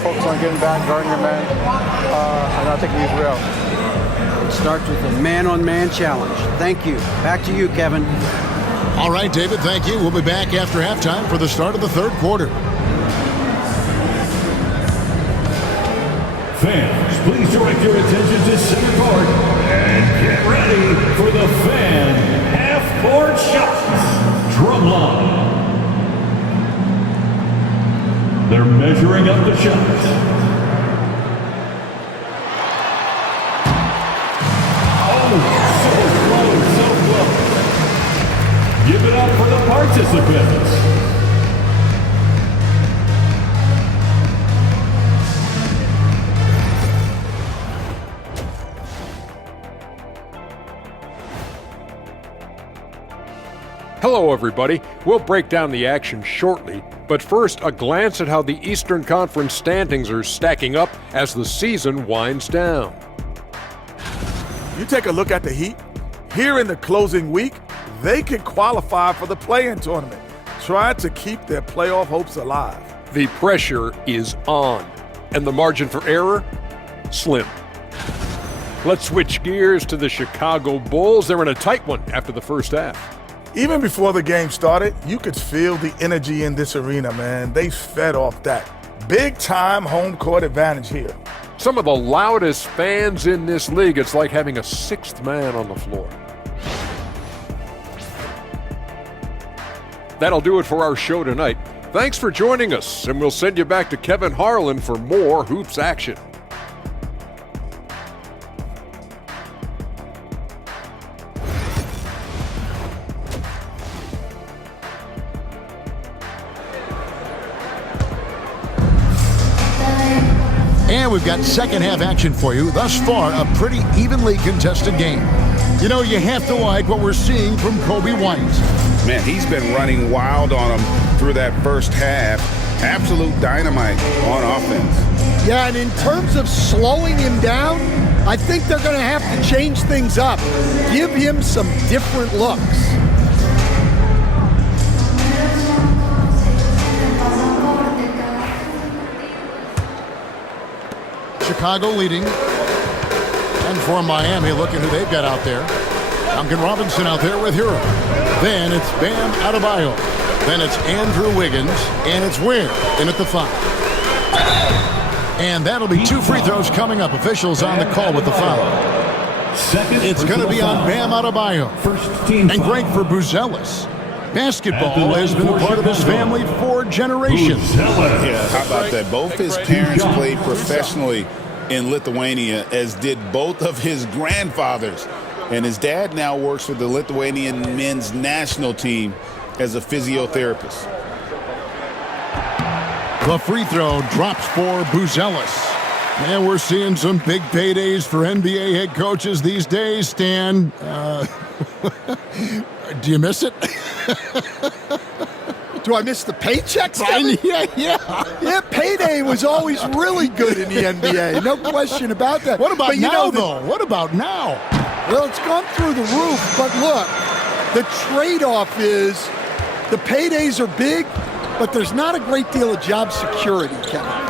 Focus on getting back, guarding your man, and not taking these real. It starts with a man-on-man challenge. Thank you. Back to you, Kevin. All right, David, thank you. We'll be back after halftime for the start of the third quarter. Fans, please direct your attention to center court and get ready for the fan half-court shots. Drumline. They're measuring up the shots. Oh, so close, so close. Give it up for the participants. Hello, everybody. We'll break down the action shortly, but first, a glance at how the Eastern Conference standings are stacking up as the season winds down. You take a look at the Heat. Here in the closing week, they can qualify for the play-in tournament, trying to keep their playoff hopes alive. The pressure is on, and the margin for error? Slim. Let's switch gears to the Chicago Bulls. They're in a tight one after the first half. Even before the game started, you could feel the energy in this arena, man. They fed off that. Big-time home court advantage here. Some of the loudest fans in this league. It's like having a sixth man on the floor. That'll do it for our show tonight. Thanks for joining us, and we'll send you back to Kevin Harlan for more hoops action. And we've got second half action for you. Thus far, a pretty evenly contested game. You have to like what we're seeing from Kobe White. Man, he's been running wild on him through that first half. Absolute dynamite on offense. Yeah, and in terms of slowing him down, I think they're going to have to change things up. Give him some different looks. Chicago leading. And for Miami, look at who they've got out there. Duncan Robinson out there with Hero. Then it's Bam Adebayo. Then it's Andrew Wiggins. And it's Ware in at the 5. And that'll be 2 free throws coming up. Officials on the call with the foul. It's going to be on Bam Adebayo. And great for Buzelis. Basketball has been a part of his family for generations. Yeah, how about that? Both his parents played professionally in Lithuania, as did both of his grandfathers. And his dad now works for the Lithuanian men's national team as a physiotherapist. The free throw drops for Buzelis. And we're seeing some big paydays for NBA head coaches these days, Stan. Do you miss it? Do I miss the paychecks? Yeah. Payday was always really good in the NBA. No question about that. What about but now, though? What about now? Well, it's gone through the roof. But look, the trade-off is the paydays are big, but there's not a great deal of job security, Kevin.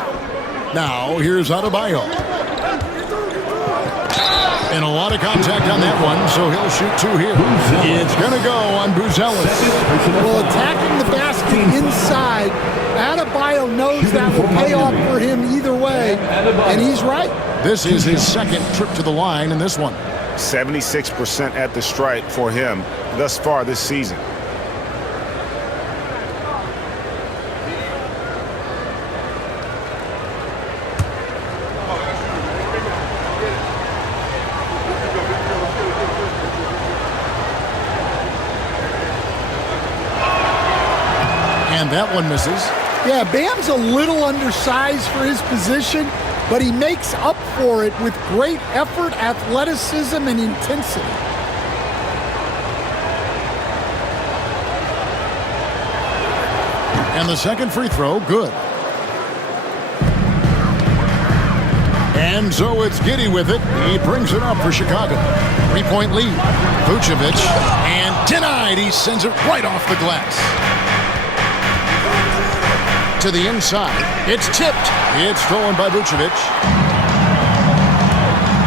Now, here's Adebayo. And a lot of contact on that one, so he'll shoot two here. It's going to go on Buzelis. Well, attacking the basket inside, Adebayo knows that will pay off for him either way, and he's right. This is his second trip to the line in this one. 76% at the stripe for him thus far this season. And that one misses. Yeah, Bam's a little undersized for his position, but he makes up for it with great effort, athleticism, and intensity. And the second free throw, good. And so it's Giddey with it. He brings it up for Chicago. 3-point lead. Vucevic, and denied. He sends it right off the glass. To the inside. It's tipped. It's stolen by Vucevic.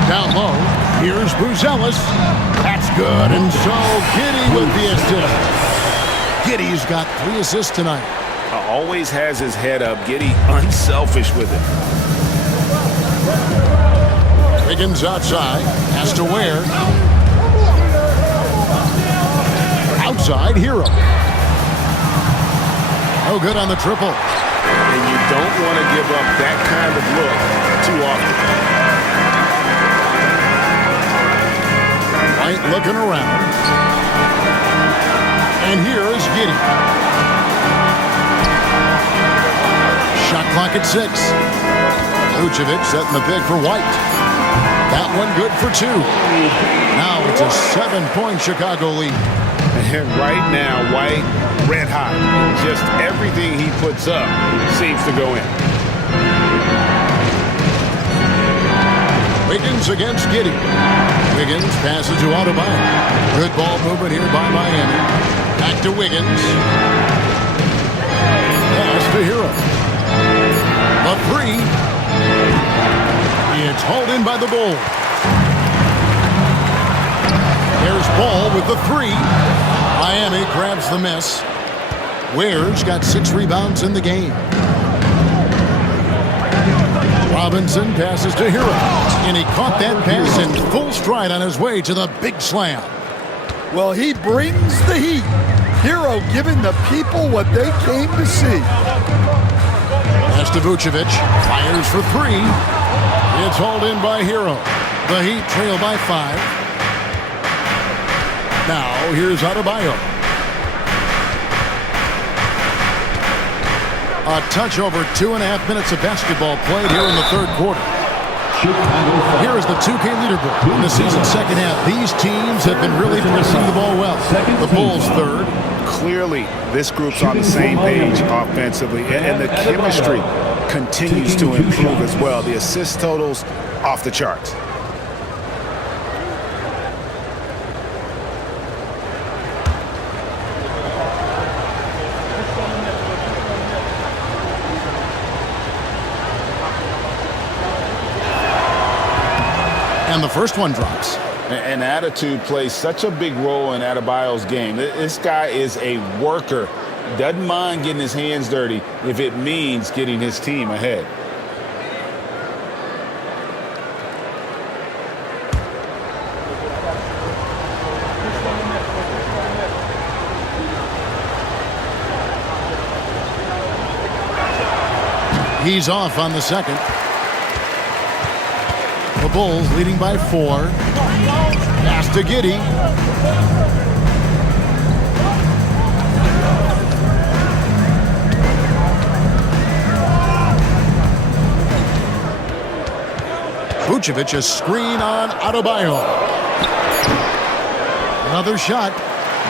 Down low. Here's Buzelis. That's good. And so Giddey with the assist. Giddey's got 3 assists tonight. Always has his head up. Giddey unselfish with it. Wiggins outside. Has to wear. Outside, Hero. No good on the triple. And you don't want to give up that kind of look too often. White looking around. And here is Giddey. Shot clock at 6. Vucevic setting the pick for White. That one good for 2. Now it's a 7-point Chicago lead. And right now, White red hot. Just everything he puts up seems to go in. Wiggins against Giddey. Wiggins passes to Adebayo. Good ball movement here by Miami. Back to Wiggins. Pass to Hero. A 3. It's hauled in by the Bulls. There's Ball with the 3. Miami grabs the miss. Ware's got 6 rebounds in the game. Robinson passes to Hero. And he caught that pass in full stride on his way to the big slam. Well, he brings the heat. Hero giving the people what they came to see. Pass to Vucevic. Fires for 3. It's hauled in by Hero. The Heat trail by 5. Now, here's Adebayo. A touch over 2.5 minutes of basketball played here in the third quarter. Here is the 2K leaderboard. In the season's second half, these teams have been really pressing the ball well. The Bulls third. Clearly, this group's on the same page offensively, and the chemistry continues to improve as well. The assist totals off the charts. And the first one drops. And attitude plays such a big role in Adebayo's game. This guy is a worker. Doesn't mind getting his hands dirty if it means getting his team ahead. He's off on the second. The Bulls leading by 4. Pass to Giddey. Vucevic, a screen on Adebayo. Another shot.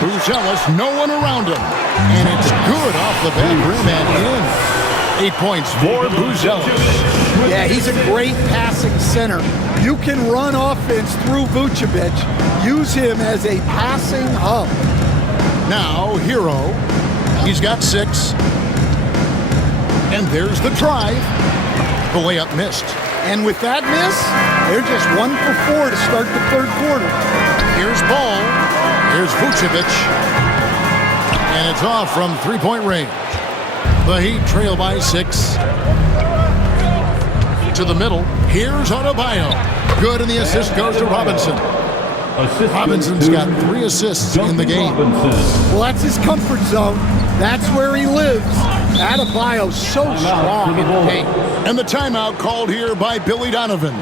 Buzelis, no one around him. And it's good off the back rim and in. 8 points for Buzelis. Yeah, he's a great passing center. You can run offense through Vucevic. Use him as a passing hub. Now, Hero. He's got 6. And there's the drive. The layup missed. And with that miss, they're just 1 for 4 to start the third quarter. Here's Ball. Here's Vucevic. And it's off from three-point range. The Heat trail by 6. To the middle. Here's Adebayo. Good, and the assist goes to Robinson. Robinson's got 3 assists in the game. Well, that's his comfort zone. That's where he lives. Adebayo's so strong in the paint. And the timeout called here by Billy Donovan.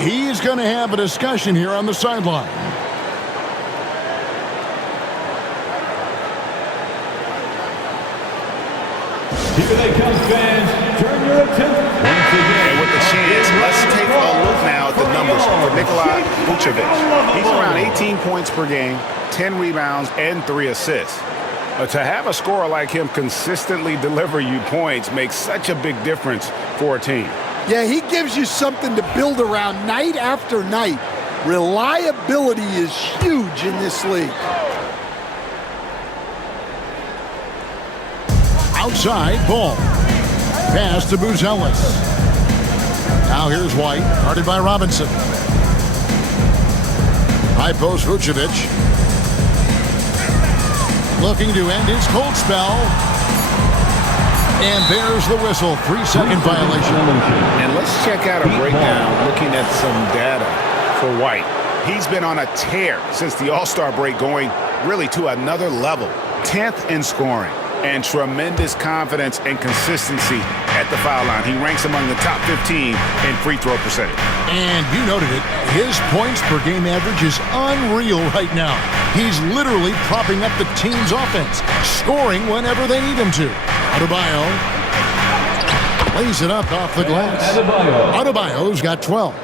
He's going to have a discussion here on the sideline. Here they come, fans. Turn your attention once again. And with the chance, let's take a look now at the numbers for Nikola Vucevic. He's around 18 points per game, 10 rebounds, and 3 assists. To have a scorer like him consistently deliver you points makes such a big difference for a team. Yeah, he gives you something to build around night after night. Reliability is huge in this league. Outside, Ball. Pass to Buzelis. Now here's White, guarded by Robinson. High post Vucevic. Looking to end his cold spell. And there's the whistle. 3-second violation. And let's check out a breakdown looking at some data for White. He's been on a tear since the All-Star break, going really to another level. 10th in scoring. And tremendous confidence and consistency at the foul line. He ranks among the top 15 in free throw percentage. And you noted it. His points per game average is unreal right now. He's literally propping up the team's offense, scoring whenever they need him to. Adebayo lays it up off the glass. Adebayo's got 12.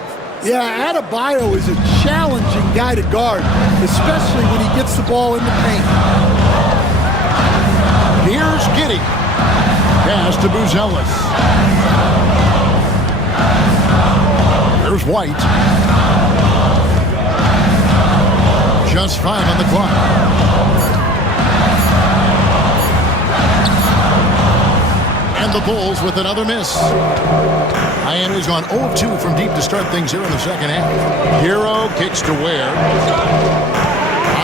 Yeah, Adebayo is a challenging guy to guard, especially when he gets the ball in the paint. Here's Giddey. Pass to Buzelis. Here's White. Just 5 on the clock. And the Bulls with another miss. Miami's gone 0-2 from deep to start things here in the second half. Hero kicks to Ware.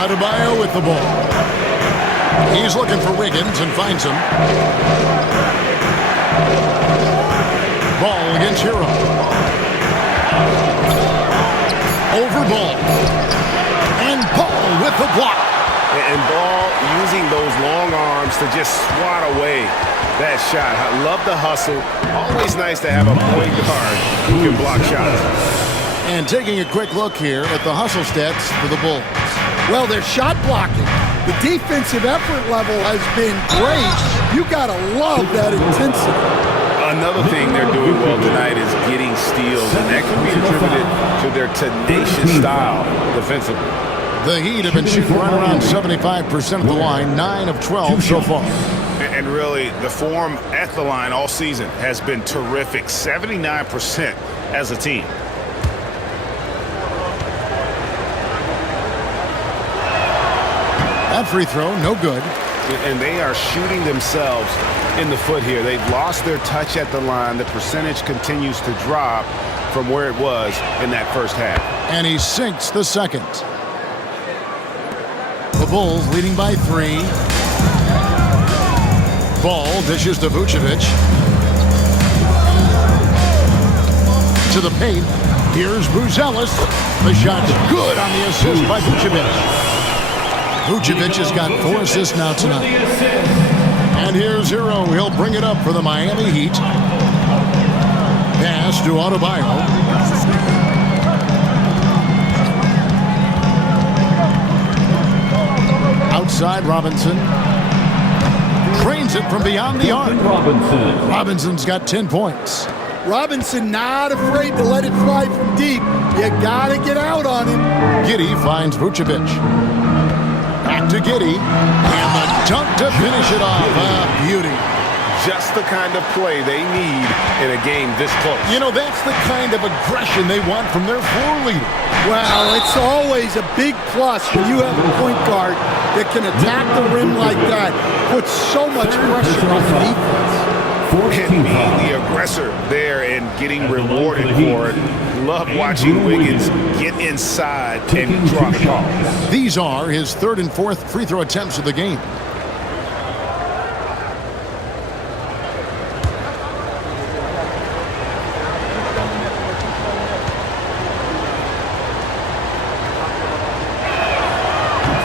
Adebayo with the ball. He's looking for Wiggins and finds him. Ball against Hero. Over Ball. And Ball with the block. And Ball using those long arms to just swat away that shot. I love the hustle. Always nice to have a point guard who can block shots. And taking a quick look here at the hustle stats for the Bulls. Well, they're shot blocking. The defensive effort level has been great. You got to love that intensity. Another thing they're doing well tonight is getting steals, and that can be attributed to their tenacious style defensively. The Heat have been shooting right around 75% of the line, 9 of 12 so far. And really, the form at the line all season has been terrific, 79% as a team. That free throw, no good. And they are shooting themselves in the foot here. They've lost their touch at the line. The percentage continues to drop from where it was in that first half. And he sinks the second. The Bulls leading by 3. Ball dishes to Vucevic. To the paint. Here's Buzelis. The shot's good on the assist by Vucevic. Vucevic has got 4 assists now tonight. And here's Hero. He'll bring it up for the Miami Heat. Pass to Adebayo. Outside Robinson. Trains it from beyond the arc. Robinson's got 10 points. Robinson not afraid to let it fly from deep. You gotta get out on him. Giddey finds Vucevic. Back to Giddey. And the dunk to finish it off. Beauty. Just the kind of play they need in a game this close. You know, that's the kind of aggression they want from their floor leader. Well, it's always a big plus when you have a point guard that can attack the rim like that. Puts so much pressure on the defense. And being the aggressor there and getting rewarded for it. Love watching Wiggins get inside and draw the ball. These are his third and fourth free throw attempts of the game.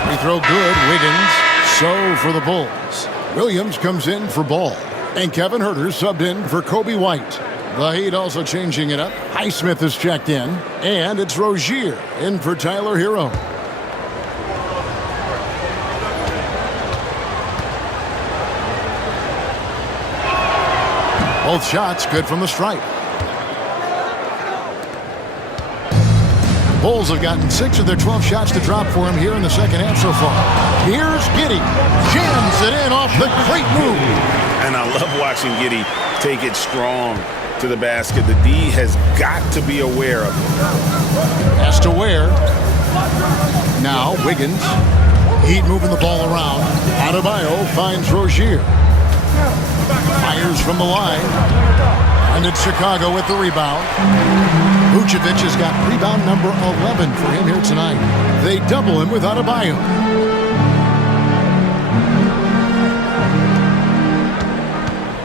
Free throw good, Wiggins. So for the Bulls. Williams comes in for Ball. And Kevin Huerter subbed in for Kobe White. The Heat also changing it up. Highsmith is checked in. And it's Rozier in for Tyler Hero. Both shots good from the stripe. Bulls have gotten 6 of their 12 shots to drop for him here in the second half so far. Here's Giddey. Jams it in off the great move. And I love watching Giddey take it strong to the basket. The D has got to be aware of it. Has to Ware. Now Wiggins. Heat moving the ball around. Adebayo finds Rozier. Fires from the line. And it's Chicago with the rebound. Vucevic has got rebound number 11 for him here tonight. They double him with Adebayo.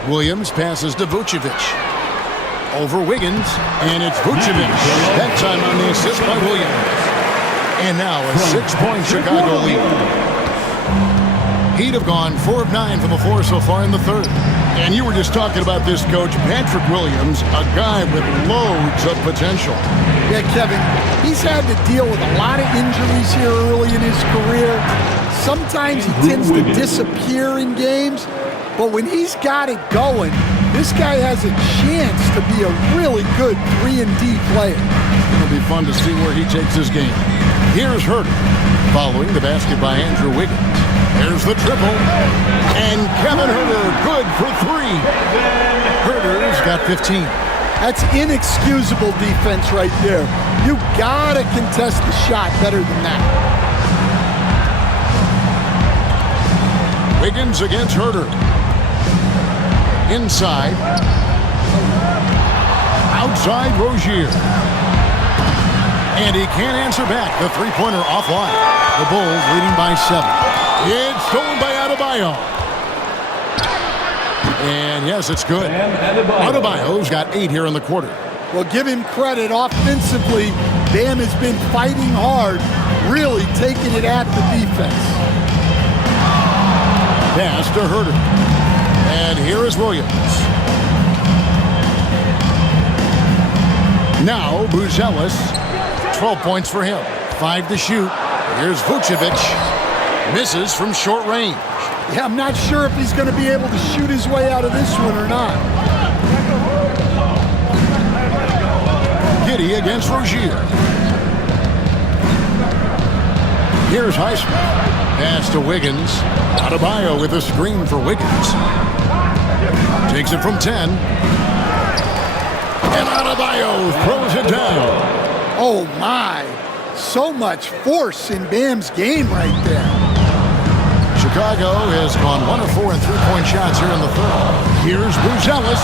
Williams passes to Vucevic. Over Wiggins, and it's Vucevic. That time on the assist by Williams. And now a 6-point Chicago lead. Heat have gone 4 of 9 from the floor so far in the third. And you were just talking about this coach, Patrick Williams, a guy with loads of potential. Yeah, Kevin, he's had to deal with a lot of injuries here early in his career. Sometimes he tends to disappear in games. But when he's got it going, this guy has a chance to be a really good 3-and-D player. It'll be fun to see where he takes his game. Here's Huerter, following the basket by Andrew Wiggins. There's the triple, and Kevin Huerter, good for 3. Huerter's got 15. That's inexcusable defense right there. You gotta contest the shot better than that. Wiggins against Huerter. Inside. Outside Rozier. And he can't answer back. The three-pointer offline. The Bulls leading by 7. It's stolen by Adebayo. And yes, it's good. Adebayo's got 8 here in the quarter. Well, give him credit. Offensively, Bam has been fighting hard, really taking it at the defense. Pass to Huerter. And here is Williams. Now Buzelis. 12 points for him. 5 to shoot. Here's Vucevic. Misses from short range. Yeah, I'm not sure if he's going to be able to shoot his way out of this one or not. Giddey against Rozier. Here's Highsmith. Pass to Wiggins. Adebayo with a screen for Wiggins. Takes it from 10. And Adebayo throws it down. Oh, my. So much force in Bam's game right there. Chicago has gone 1 of 4 in three-point shots here in the third. Here's Buzelis.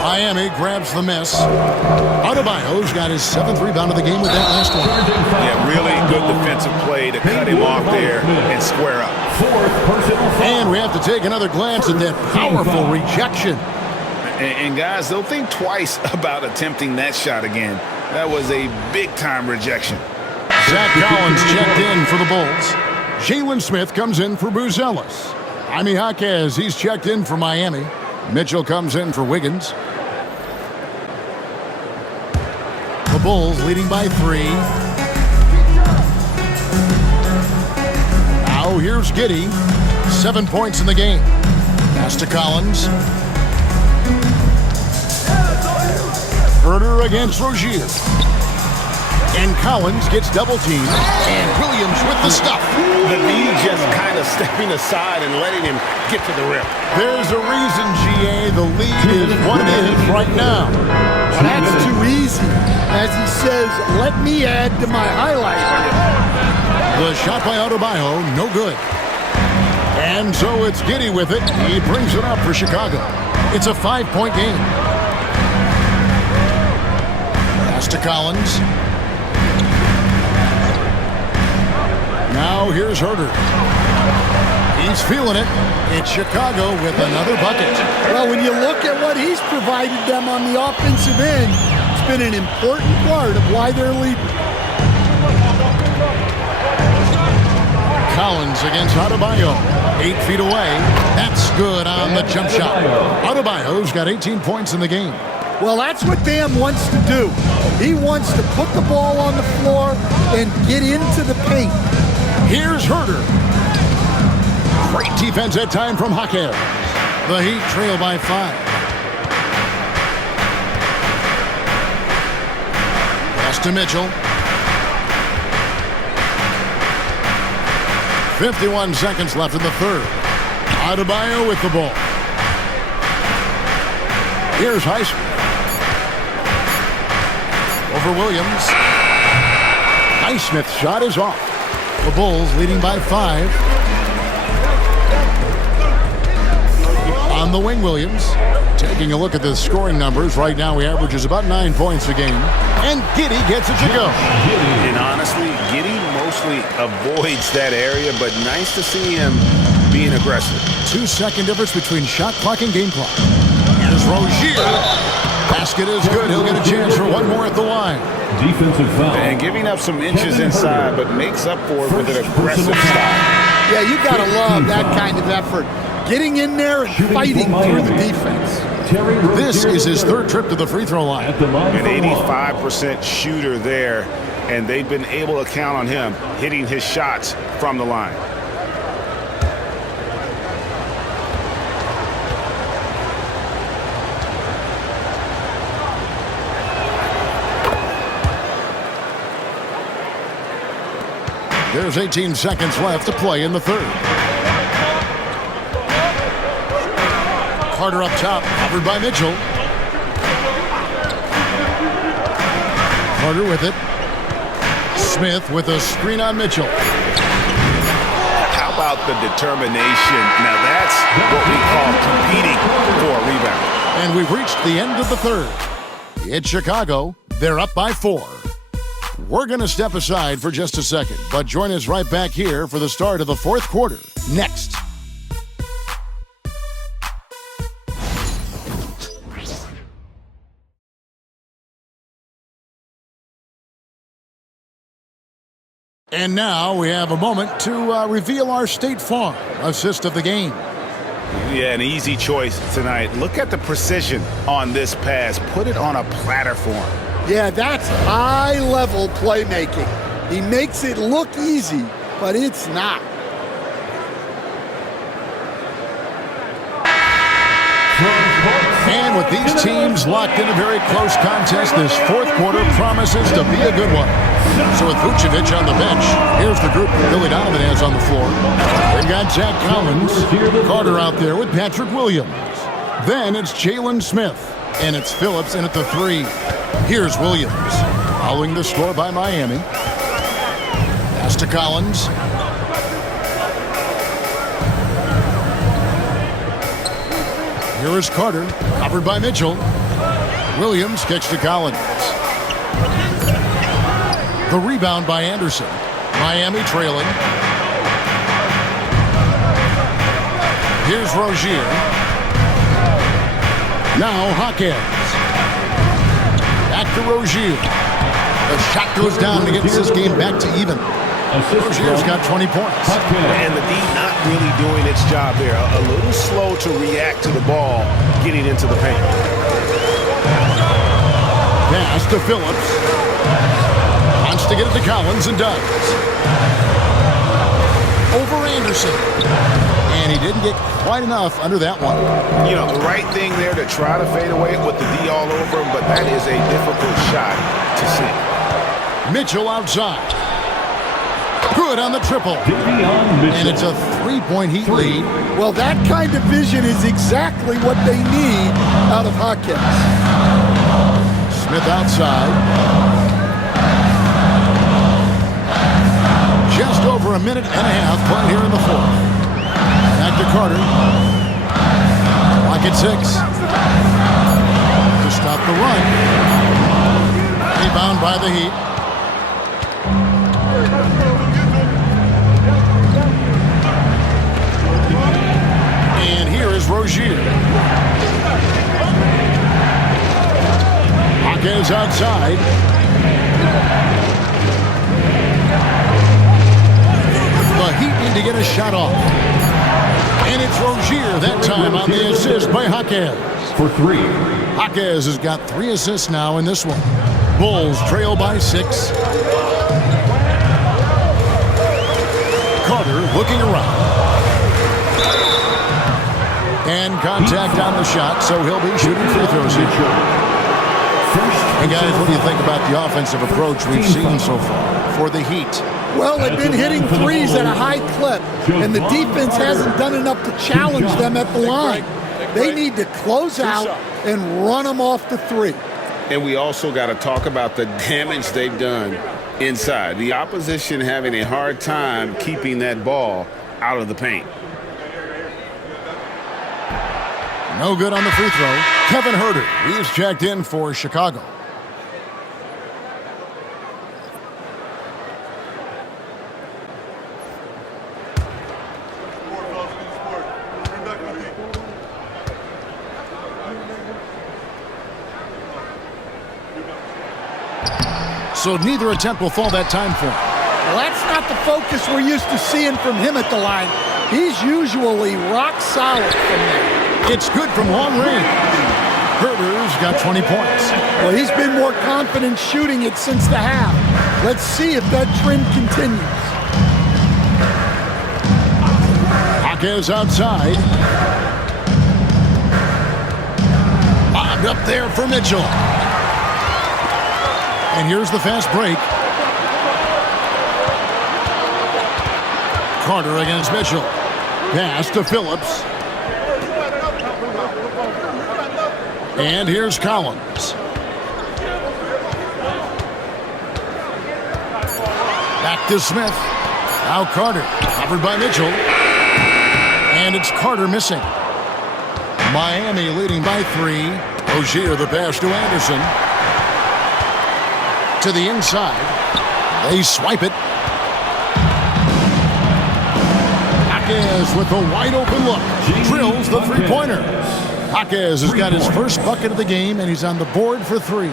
Miami grabs the miss. Adebayo's got his 7th rebound of the game with that last one. Yeah, really good defensive play to cut him off there and square up. And we have to take another glance at that powerful rejection. And guys, they'll think twice about attempting that shot again. That was a big-time rejection. Zach Collins checked in for the Bulls. Jalen Smith comes in for Buzelis. Jaime Jaquez, he's checked in for Miami. Mitchell comes in for Wiggins. The Bulls leading by 3. Now here's Giddey. 7 points in the game. Pass to Collins. Herder against Rozier. And Collins gets double-teamed. And Williams with the stuff. The lead just kind of stepping aside and letting him get to the rim. There's a reason, GA, the lead is what it is right now. Well, that's too easy. As he says, let me add to my highlight. The shot by Adebayo, no good. And so it's Giddey with it. He brings it up for Chicago. It's a 5-point game. Pass to Collins. Now here's Herder. He's feeling it. It's Chicago with another bucket. Well, when you look at what he's provided them on the offensive end, it's been an important part of why they're leading. Collins against Adebayo. 8 feet away. That's good on the jump shot. Adebayo's got 18 points in the game. Well, that's what Bam wants to do. He wants to put the ball on the floor and get into the paint. Here's Herder. Great defense that time from Hacker. The Heat trail by 5. Pass to Mitchell. 51 seconds left in the third. Adebayo with the ball. Here's Highsmith. Over Williams. Highsmith's shot is off. The Bulls leading by 5. On the wing, Williams. Taking a look at the scoring numbers. Right now, he averages about 9 points a game. And Giddey gets it to go. And honestly, Giddey mostly avoids that area, but nice to see him being aggressive. 2-second difference between shot clock and game clock. Here's Rozier. Basket is good. He'll get a chance for one more at the line. Defensive foul. And giving up some inches inside, but makes up for it with an aggressive style. Yeah, you got to love that kind of effort. Getting in there and fighting through the defense. This is his third trip to the free throw line. An 85% shooter there, and they've been able to count on him hitting his shots from the line. There's 18 seconds left to play in the third. Carter up top, covered by Mitchell. Carter with it. Smith with a screen on Mitchell. How about the determination? Now that's what we call competing for a rebound. And we've reached the end of the third. It's Chicago. They're up by 4. We're going to step aside for just a second, but join us right back here for the start of the fourth quarter. Next. And now we have a moment to reveal our State Farm assist of the game. Yeah, an easy choice tonight. Look at the precision on this pass. Put it on a platter form. Yeah, that's high-level playmaking. He makes it look easy, but it's not. And with these teams locked in a very close contest, this fourth quarter promises to be a good one. So with Vucevic on the bench, here's the group Billy Donovan has on the floor. They've got Zach Collins, Carter out there with Patrick Williams. Then it's Jalen Smith, and it's Phillips in at the 3. Here's Williams, following the score by Miami. Pass to Collins. Here is Carter, covered by Mitchell. Williams kicks to Collins. The rebound by Anderson. Miami trailing. Here's Rozier. Now Hawkins. Back to Rozier. The shot goes down and gets this game back to even. Rozier's got 20 points. And the D not really doing its job there. A little slow to react to the ball getting into the paint. Pass to Phillips. Wants to get it to Collins and does. Over Anderson. And he didn't get quite enough under that one. You know, the right thing there to try to fade away with the D all over him, but that is a difficult shot to see. Mitchell outside. Good on the triple. And it's a three-point Heat lead. Well, that kind of vision is exactly what they need out of Hawkins. Smith outside. Just over a minute and a half played here in the fourth. Back to Carter. Clock at 6. To stop the run. Rebound by the Heat. And here is Rozier. Hawkins outside. The Heat need to get a shot off. And it's Rozier that time on the assist by Hawkins. For 3. Hawkins has got 3 assists now in this one. Bulls trail by 6. Carter looking around. And contact on the shot, so he'll be shooting free throws here. And guys, what do you think about the offensive approach we've seen so far for the Heat? Well, they've been hitting threes at a high clip, and the defense hasn't done enough to challenge them at the line. They need to close out and run them off the three. And we also got to talk about the damage they've done inside. The opposition having a hard time keeping that ball out of the paint. No good on the free throw. Kevin Huerter, he's checked in for Chicago. So neither attempt will fall that time for him. Well, that's not the focus we're used to seeing from him at the line. He's usually rock solid from there. It's good from long range. Huerter's got 20 points. Well, he's been more confident shooting it since the half. Let's see if that trend continues. Hawkins outside. Bobbed up there for Mitchell. And here's the fast break. Carter against Mitchell. Pass to Phillips. And here's Collins. Back to Smith. Now Carter. Covered by Mitchell. And it's Carter missing. Miami leading by 3. Rozier the pass to Anderson. To the inside. They swipe it. Hawkins with a wide open look. Drills the three-pointer. Hawkins has got his first bucket of the game, and he's on the board for 3.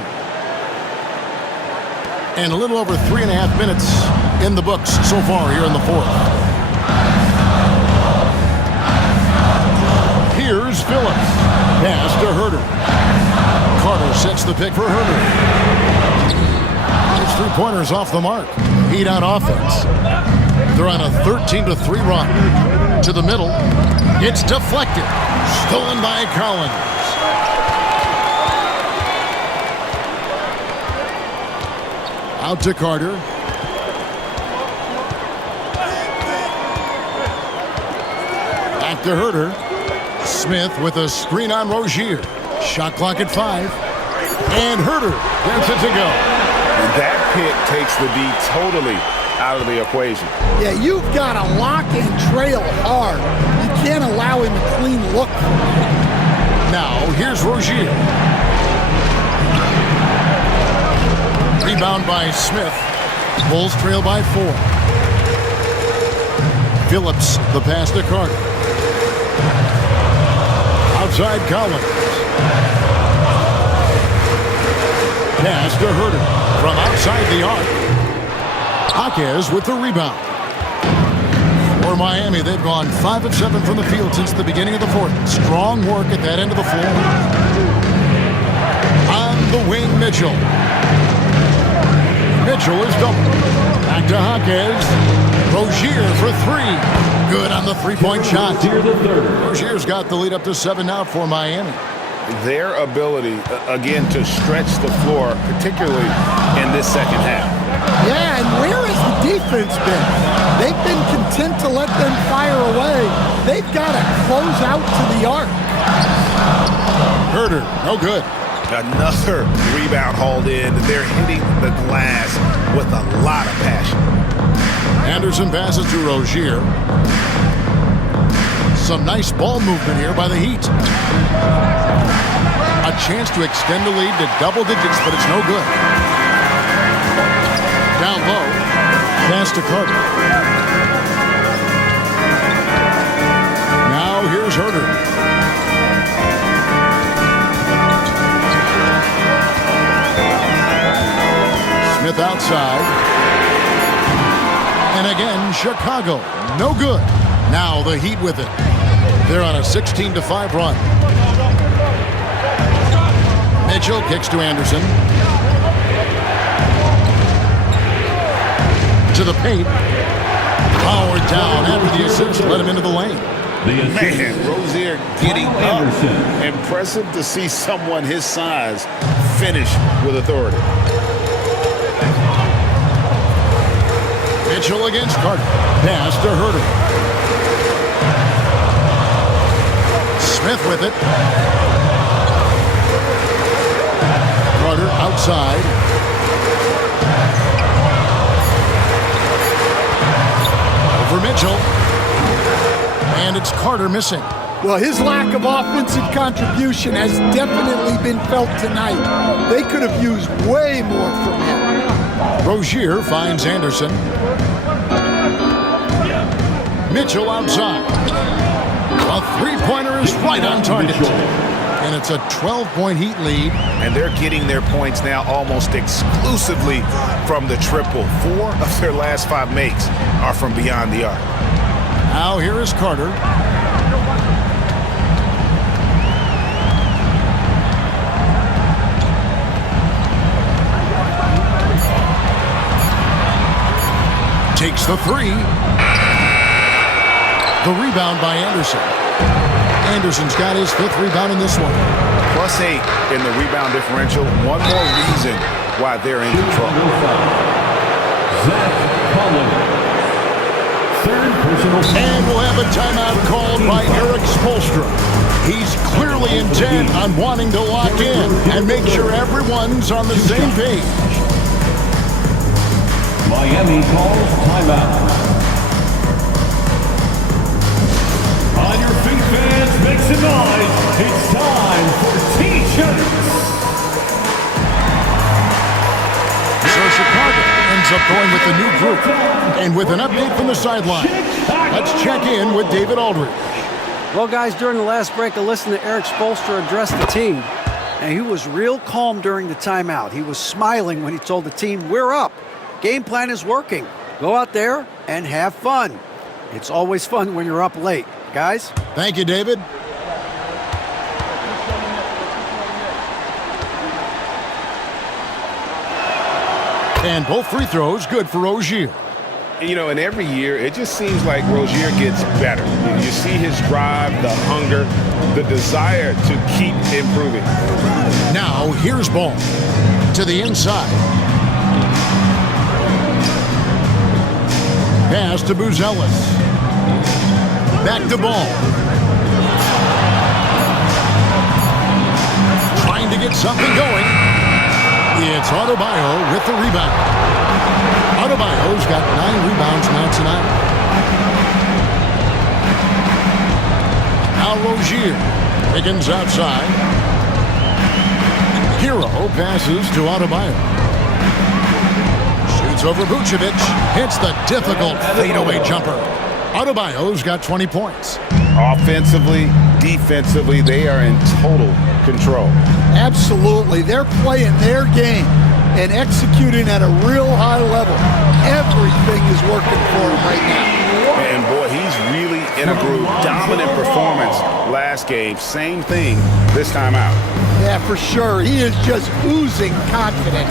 And a little over 3.5 minutes in the books so far here in the fourth. Here's Phillips. Pass to Huerter. Carter sets the pick for Huerter. His three-pointers off the mark. Heat on offense. They're on a 13-3 run. To the middle. It's deflected. Stolen by Collins. Out to Carter. Back to Huerter. Smith with a screen on Rozier. Shot clock at 5. And Huerter gets it to go. And that pick takes the D totally out of the equation. Yeah, you've got to lock and trail hard. You can't allow him a clean look. Now, here's Rozier. Rebound by Smith. Bulls trail by 4. Phillips, the pass to Carter. Outside Collins. Pass to Huerter from outside the arc. Hawkins with the rebound. For Miami, they've gone 5 of 7 from the field since the beginning of the fourth. Strong work at that end of the floor. On the wing, Mitchell. Mitchell is doubled. Back to Hawkins. Rozier for 3. Good on the three-point shot. Here the third. Rozier's got the lead up to 7 now for Miami. Their ability, again, to stretch the floor, particularly in this second half. Yeah, and where has the defense been? They've been content to let them fire away. They've got to close out to the arc. Herder, no good. Another rebound hauled in. They're hitting the glass with a lot of passion. Anderson passes to Rozier. Some nice ball movement here by the Heat. A chance to extend the lead to double digits, but it's no good. Down low. Pass to Carter. Now here's Herder. Smith outside. And again, Chicago. No good. Now the Heat with it. They're on a 16-5 run. Mitchell kicks to Anderson. To the paint. Powered down after the assist. Let him into the lane. Man, Rozier getting up. Impressive to see someone his size finish with authority. Mitchell against Carter. Pass to Herder. Smith with it. Carter outside. Over Mitchell. And it's Carter missing. Well, his lack of offensive contribution has definitely been felt tonight. They could have used way more from him. Rozier finds Anderson. Mitchell outside. A three-pointer is right on target. And it's a 12-point Heat lead. And they're getting their points now almost exclusively from the triple. 4 of their last 5 makes are from beyond the arc. Now here is Carter. Takes the three. The rebound by Anderson. Anderson's got his 5th rebound in this one. +8 in the rebound differential. One more reason why they're in control. And we'll have a timeout called by Eric Spoelstra. He's clearly intent on wanting to lock in and make sure everyone's on the same page. Miami calls timeout. On your feet, fans, make some noise. It's time for T-shirts. So Chicago ends up going with the new group. And with an update from the sideline, let's check in with David Aldridge. Well, guys, during the last break, I listened to Eric Spoelstra address the team. And he was real calm during the timeout. He was smiling when he told the team, we're up. Game plan is working. Go out there and have fun. It's always fun when you're up late. Guys? Thank you, David. And both free throws good for Rozier. You know, and every year, it just seems like Rozier gets better. You see his drive, the hunger, the desire to keep improving. Now, here's Ball. To the inside. Pass to Buzelis. Back to Ball. Trying to get something going. It's Adebayo with the rebound. Adebayo's got 9 rebounds now tonight. Now Rozier. Higgins outside. Hero passes to Adebayo. Shoots over Vucevic. Hits the difficult fadeaway jumper. Adebayo's got 20 points. Offensively, defensively, they are in total control. Absolutely. They're playing their game and executing at a real high level. Everything is working for him right now. And boy, he's really in a groove. Dominant performance last game. Same thing this time out. Yeah, for sure. He is just oozing confidence.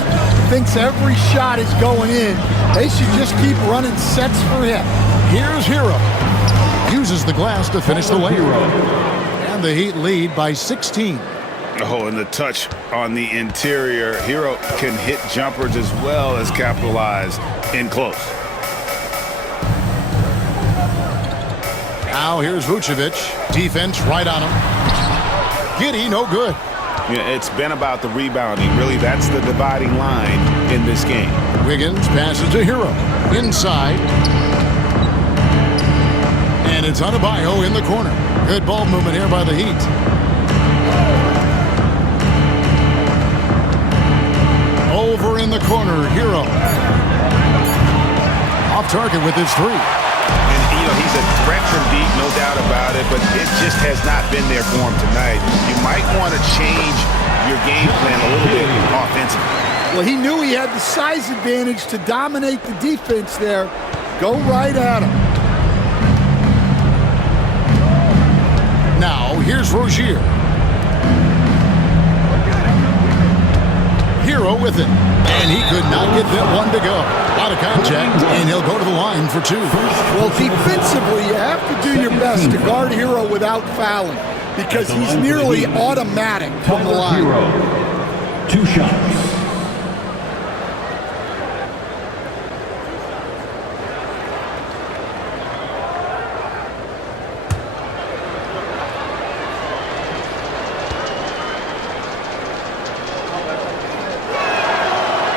Thinks every shot is going in. They should just keep running sets for him. Here's Hero. uses the glass to finish the layup. And the Heat lead by 16. Oh, and the touch on the interior. Hero can hit jumpers as well as capitalize in close. Now here's Vucevic. Defense right on him. Giddey, no good. Yeah, it's been about the rebounding. Really, that's the dividing line in this game. Wiggins passes to Hero. Inside. And it's Adebayo in the corner. Good ball movement here by the Heat. Over in the corner, Hero. Off target with his three. And, he's a threat from deep, no doubt about it, but it just has not been there for him tonight. You might want to change your game plan a little bit offensively. Well, he knew he had the size advantage to dominate the defense there. Go right at him. Now, here's Rozier. Hero with it. And he could not get that one to go. Out of contact, and he'll go to the line for two. Well, defensively, you have to do your best to guard Hero without fouling because he's nearly automatic from the line. Hero. 2 shots.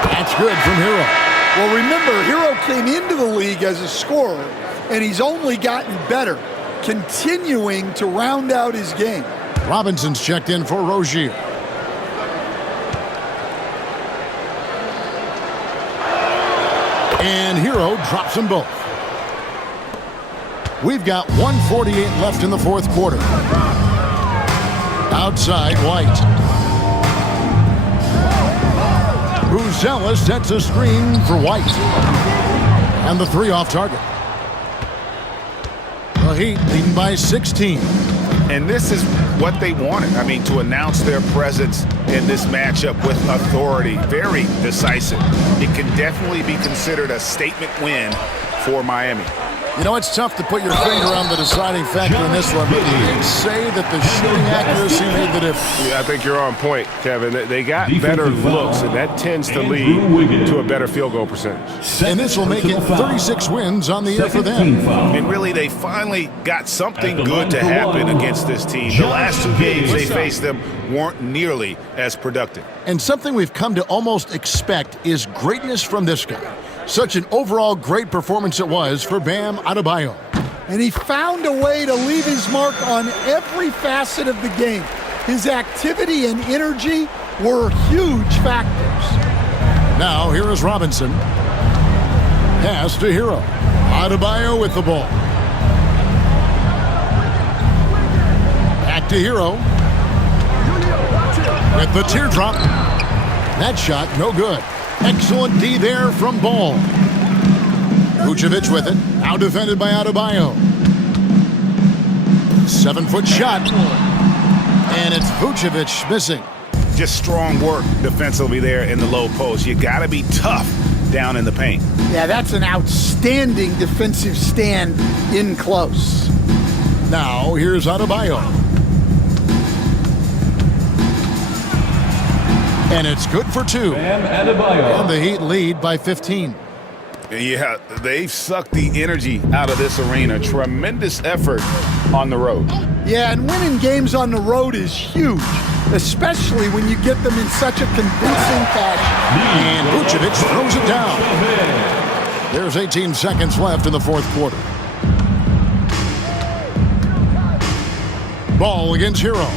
That's good from Hero. Well, remember, Hero came into the league as a scorer, and he's only gotten better, continuing to round out his game. Robinson's checked in for Rozier. And Hero drops them both. We've got 1:48 left in the fourth quarter. Outside, White. Buzella sets a screen for White. And the three off target. The Heat leading by 16. And this is what they wanted. I mean, to announce their presence in this matchup with authority. Very decisive. It can definitely be considered a statement win for Miami. You know, it's tough to put your finger on the deciding factor in this one, but you can say that the shooting accuracy made the difference. Yeah, I think you're on point, Kevin. They got better looks, and that tends to lead to a better field goal percentage. And this will make it 36 wins on the year for them. And really, they finally got something good to happen against this team. The last 2 games they faced them weren't nearly as productive. And something we've come to almost expect is greatness from this guy. Such an overall great performance it was for Bam Adebayo. And he found a way to leave his mark on every facet of the game. His activity and energy were huge factors. Now here is Robinson. Pass to Hero. Adebayo with the ball. Back to Hero. With the teardrop. That shot no good. Excellent D there from Ball. Vucevic with it. Now defended by Adebayo. 7-foot shot. And it's Vucevic missing. Just strong work defensively there in the low post. You got to be tough down in the paint. Yeah, that's an outstanding defensive stand in close. Now here's Adebayo. And it's good for 2. Bam Adebayo. And the Heat lead by 15. Yeah, they've sucked the energy out of this arena. Tremendous effort on the road. Yeah, and winning games on the road is huge, especially when you get them in such a convincing fashion. And Vucevic throws it down. There's 18 seconds left in the fourth quarter. Ball against Hero.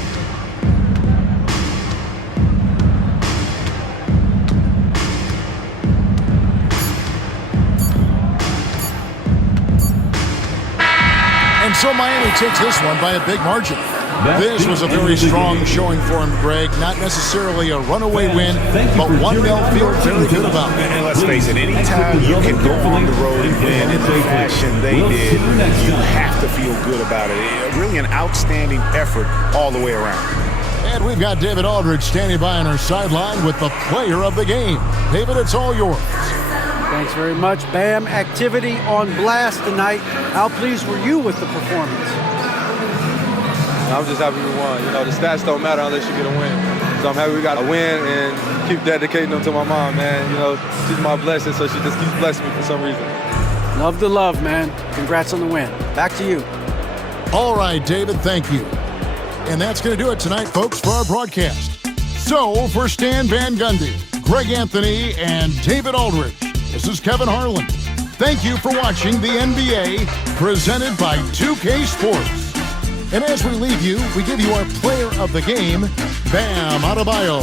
And so Miami takes this one by a big margin. This was a very strong showing for him, Greg. Not necessarily a runaway win, but one they'll feel very good about. And let's face it, anytime you can go on the road and win in the fashion they did, you have to feel good about it. Really an outstanding effort all the way around. And we've got David Aldridge standing by on our sideline with the player of the game. David, it's all yours. Thanks very much. Bam, activity on blast tonight. How pleased were you with the performance? I'm just happy we won. The stats don't matter unless you get a win. So I'm happy we got a win and keep dedicating them to my mom, man. She's my blessing, so she just keeps blessing me for some reason. Love the love, man. Congrats on the win. Back to you. All right, David, thank you. And that's going to do it tonight, folks, for our broadcast. So, for Stan Van Gundy, Greg Anthony, and David Aldridge, this is Kevin Harlan. Thank you for watching the NBA, presented by 2K Sports. And as we leave you, we give you our player of the game, Bam Adebayo.